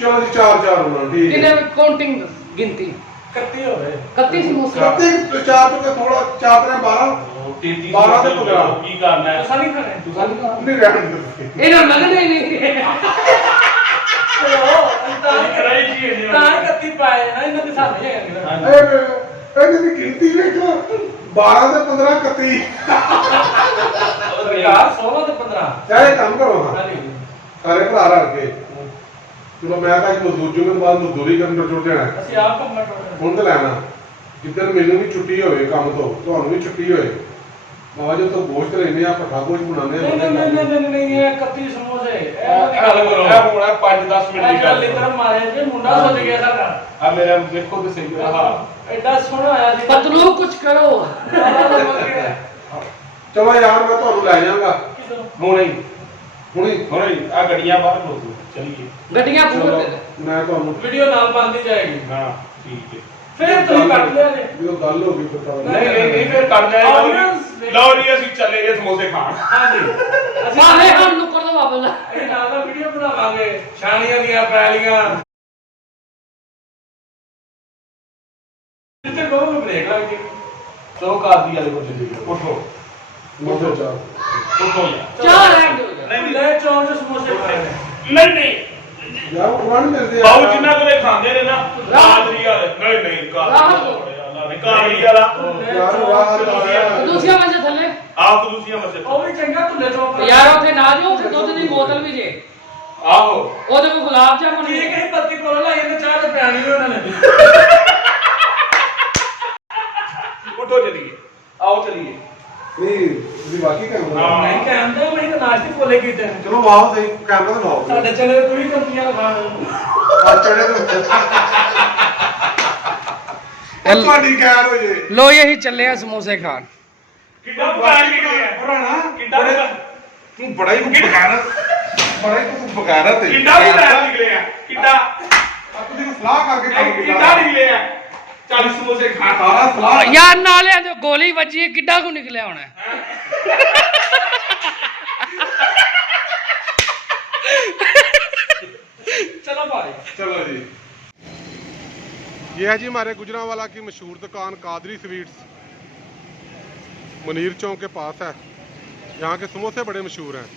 ਚਲੋ ਜੀ 4 ਉਹਨਾਂ ਨੂੰ ਠੀਕ ਕਿੰਨੇ ਹੈ ਕਾਊਂਟਿੰਗ ਗਿਣਤੀ 31 ਹੋਵੇ 31 ਸਮੋਸੇ ਕਰਤੇ 4 ਤੋਂ ਥੋੜਾ 4 ਤੇ 12 33 12 ਤੇ 15 ਕੀ ਕਰਨਾ ਹੈ ਤੁਸੀਂ ਨਹੀਂ ਖਾਣੇ ਨਹੀਂ ਰਹਿਣ ਦਿੰਦੇ ਇਹਨਾਂ ਲੱਗਦੇ ਹੀ ਨਹੀਂ ਤਾਂ 31 ਪਾਏ ਨਾ ਇਹਨਾਂ ਦੇ ਸਾਹਮਣੇ ਹੈਗਾ ਇਹਦੀ ਦੀ ਗਿਣਤੀ ਵੇਖੋ 12 ਤੇ 15 31 ਯਾਰ 16 ਤੇ 15 ਚਾਹੇ ਕੰਮ ਕਰੋ ਹਾਂ ਹਾਂਜੀ ਸਾਰੇ ਭਰਾ ਰਲ ਕੇ ਚਲੋ ਮੈਂ ਤਾਂ ਅੱਜ ਮਜ਼ਦੂਰ ਜੁਗਨ ਬਾਅਦ ਮਜ਼ਦੂਰੀ ਕਰਨ ਤੋਂ ਟੁੱਟ ਜਾਣਾ ਅਸੀਂ ਆਪ ਕੰਮਾ ਟੋੜਨਾ ਹੁਣ ਤਾਂ ਲੈਣਾ ਜਿੱਦਣ ਮੈਨੂੰ ਵੀ ਛੁੱਟੀ ਹੋਵੇ ਕੰਮ ਤੋਂ ਤੁਹਾਨੂੰ ਵੀ ਛੁੱਟੀ ਹੋਏ ਬਾਬਾ ਜੀ ਤੋਂ ਗੋਸ਼ਤ ਲੈਨੇ ਆ ਪੱਠਾ ਗੋਸ਼ਤ ਬਣਾਉਂਦੇ ਨਹੀਂ ਇਹ 31 ਸਮੋਸੇ ਇਹ ਦੀ ਗੱਲ ਕਰੋ ਇਹ ਹੋਣਾ 5-10 ਮਿੰਟ ਦੀ ਅੱਜ ਗੱਲ ਲਿੱਤਰ ਮਾਰੇ ਜੇ ਮੁੰਡਾ ਸੋਚ ਗਿਆ ਸਾਡਾ ਆ ਮੇਰਾ ਦੇਖੋ ਤੇ ਸਹੀ ਹਾਂ ਐਡਾ ਸੋਹਣਾ ਆਇਆ ਸੀ ਬਦਲੋ ਕੁਝ ਕਰੋ ਚਲੋ ਯਾਰ ਮੈਂ ਤੁਹਾਨੂੰ ਲੈ ਜਾਵਾਂਗਾ ਹੁਣੇ ਹੁਣੀ ਆ ਗੱਡੀਆਂ ਬਾਹਰ ਖੋਲ ਦੋ ਚਲੀਏ ਗੱਡੀਆਂ ਚਲੋ ਪੂਰੇ ਮੈਂ ਤੁਹਾਨੂੰ ਵੀਡੀਓ ਨਾਲ ਬਣਦੀ ਜਾਏਗੀ ਹਾਂ ਠੀਕ ਹੈ ਫਿਰ ਤੁਸੀਂ ਕੱਟ ਲਿਆ ਜੇ ਜਦੋਂ ਗੱਲ ਹੋ ਗਈ ਪਤਾ ਨਹੀਂ ਫਿਰ ਕਰ ਲਿਆ ਲਓ ਜੀ ਅਸੀਂ ਚੱਲੇ ਜੇ ਸਮੋਸੇ ਖਾਣ ਹਾਂਜੀ ਮਾਰੇ ਹਣ ਨੂੰ ਕਰ ਦੋ ਬਾਬਲਾ ਇਹ ਨਾਲ ਦਾ ਵੀਡੀਓ ਬਣਾਵਾਂਗੇ ਛਾਣੀਆਂ ਦੀਆਂ ਪੈਲੀਆਂ ਜਿੱਥੇ ਕੋਲ ਬ੍ਰੇਕ ਲੱਗ ਗਈ ਚਲੋ ਕਾਦੀ ਵਾਲੇ ਕੋਲ ਚੱਲੀਏ ਉਠੋ ਮੋਟਰ ਚਾਹ ਉਠੋ ਚਾਹ ਰਹਿ ਦਿਓ ਨਹੀਂ ਲੈ ਚੌਂ ਦੇ ਸਮੋਸੇ ਖਾਏ ਨਹੀਂ ਯਾਰ ਉਹਨਾਂ ਨੂੰ ਮਿਲਦੇ ਆ ਬਾਉ ਜਿੰਨਾ ਕੋਲੇ ਖਾਂਦੇ ਨੇ ਨਾ ਕਾਦਰੀ ਵਾਲੇ ਨਹੀਂ ਕਾਦਰੀ ਵਾਲਾ ਯਾਰ ਵਾਹ ਦੂਸਰਾ ਵਜੇ ਥੱਲੇ ਆਪ ਦੂਸਰੀਆਂ ਮਰਜ਼ੀ ਉਹ ਵੀ ਚੰਗਾ ਧੁੱਲੇ ਚੌਂਕ ਯਾਰ ਉੱਥੇ ਨਾ ਜਿਓ ਉੱਥੇ ਦੁੱਧ ਦੀ ਬੋਤਲ ਵੀ ਜੇ ਆਹੋ ਉਹਦੇ ਕੋਲ ਗੁਲਾਬ ਜਾਮੁਨ ਠੀਕ ਹੈ ਪੱਤੀ ਕੋਲ ਲਾਈ ਤੇ ਚਾਹ ਤੇ ਪਿਆਣੀ ਉਹਨਾਂ ਨੇ ਉਠੋ ਚਲੀਏ ਆਓ ਚਲੀਏ ਨਹੀਂ ਤੁਸੀਂ ਬਾਕੀ ਕੰਮ ਹਾਂ। ਨਹੀਂ ਕਹਿੰਦਾ ਮੈਂ ਤਾਂ ਨਾਸ਼ਤੇ ਕੋਲੇ ਕੀਤੇ ਨੇ ਚਲੋ ਵਾਹ ਸਹੀ ਕੈਮਰਾ ਤਾਂ ਲਾਓ ਸਾਡੇ ਚਲੇ ਕੋਈ ਕੰਪਨੀਆਂ ਖਾਣ ਆ ਚੜੇ ਦੇ ਉੱਤੇ ਤੁਹਾਡੀ ਗੈਰ ਹੋ ਜੇ ਲੋ ਇਹੀ ਚੱਲੇ ਆ ਸਮੋਸੇ ਖਾਣ ਕਿੱਡਾ ਬਗਾਨ ਨਿਕਲਿਆ ਪੁਰਾਣਾ ਕਿੱਡਾ ਤੂੰ ਬੜਾ ਹੀ ਬਗਾਨਤ ਬੜਾ ਹੀ ਤੂੰ ਬਗਾਨਤ ਹੈ ਕਿੱਡਾ ਬਗਾਨ ਨਿਕਲਿਆ ਕਿੱਡਾ ਤੁਸੀਂ ਸਲਾਹ ਕਰਕੇ ਕੰਮ ਕਿੱਡਾ ਨਿਕਲਿਆ 40 ਸਮੋਸੇ ਖਾ ਸਾਰਾ ਸਲਾਹ ਯਾਰ ਨਾਲਿਆਂ ਦੇ ਗੋਲੀ ਵੱਜੀ ਕਿੱਡਾ ਕੁ ਨਿਕਲਿਆ ਹੋਣਾ चलो भाई चलो जी ये है जी हमारे गुजरांवाला की मशहूर दुकान कादरी स्वीट्स मुनीर चौक के पास है यहाँ के समोसे बड़े मशहूर हैं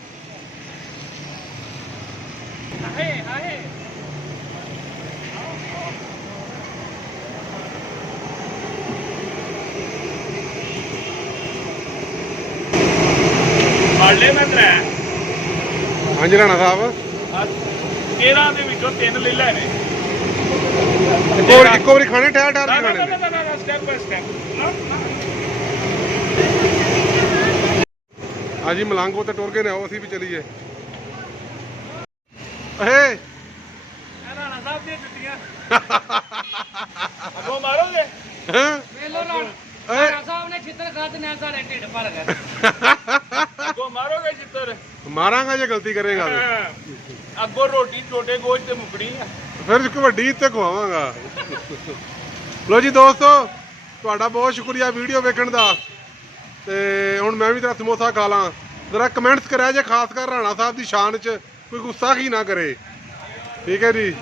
ਹਾਲੇ ਮੈਂ ਤਰੇ हाँ जी राणा साहब 13 ਦੇ ਵਿੱਚੋਂ 3 ਲੈ ਲੈ ਨੇ एक और खाने ठहर ठहर के खाने ने। ਸਟੈਪ ਬਾय ਸਟੈਪ ਹਾਂਜੀ ਮਲੰਗੋ ਤੇ ਟੁਰ ਕੇ ਨੇ, ਆਓ ਅਸੀਂ ਵੀ ਚਲੀਏ। ਏ ਰਾਣਾ ਸਾਹਿਬ ਦੀਆਂ ਜੁੱਤੀਆਂ ਅੱਗੋਂ ਮਾਰੋਗੇ। ਹੈਂ? ਵੇਲੋ ਨਾਲ ਏ ਰਾਣਾ ਸਾਹਿਬ ਨੇ ਛਿੱਤਰ ਖਾਦੇ ਨੇ ਸਾਡੇ ਢਿੱਡ ਭਰ ਗਏ। ਅੱਗੋਂ ਮਾਰੋਗੇ ਚਿੱਤਰ। ਮਾਰਾਂਗਾ ਜੇ ਗਲਤੀ ਕਰੇਗਾ ਤੇ। ਅੱਗੋਂ ਰੋਟੀ ਛੋਟੇ ਗੋਸ਼ਤ ਤੇ ਮੁਕਣੀ ਆ। ਫਿਰ ਇੱਕ ਵੱਡੀ ਤੇ ਖਵਾਵਾਂਗਾ। ਲੋ ਜੀ ਦੋਸਤੋ, ਤੁਹਾਡਾ ਬਹੁਤ ਸ਼ੁਕਰੀਆ ਵੀਡੀਓ ਵੇਖਣ ਦਾ। ਤੇ ਹੁਣ ਮੈਂ ਵੀ ਤੇਰਾ ਸਮੋਸਾ ਖਾ ਲਾਂ। ਜਰਾ ਕਮੈਂਟਸ ਕਰਿਆ ਜੇ, ਖਾਸ ਕਰ ਰਾਣਾ ਸਾਹਿਬ ਦੀ ਸ਼ਾਨ 'ਚ ਕੋਈ ਗੁੱਸਾ ਹੀ ਨਾ ਕਰੇ, ਠੀਕ ਹੈ ਜੀ।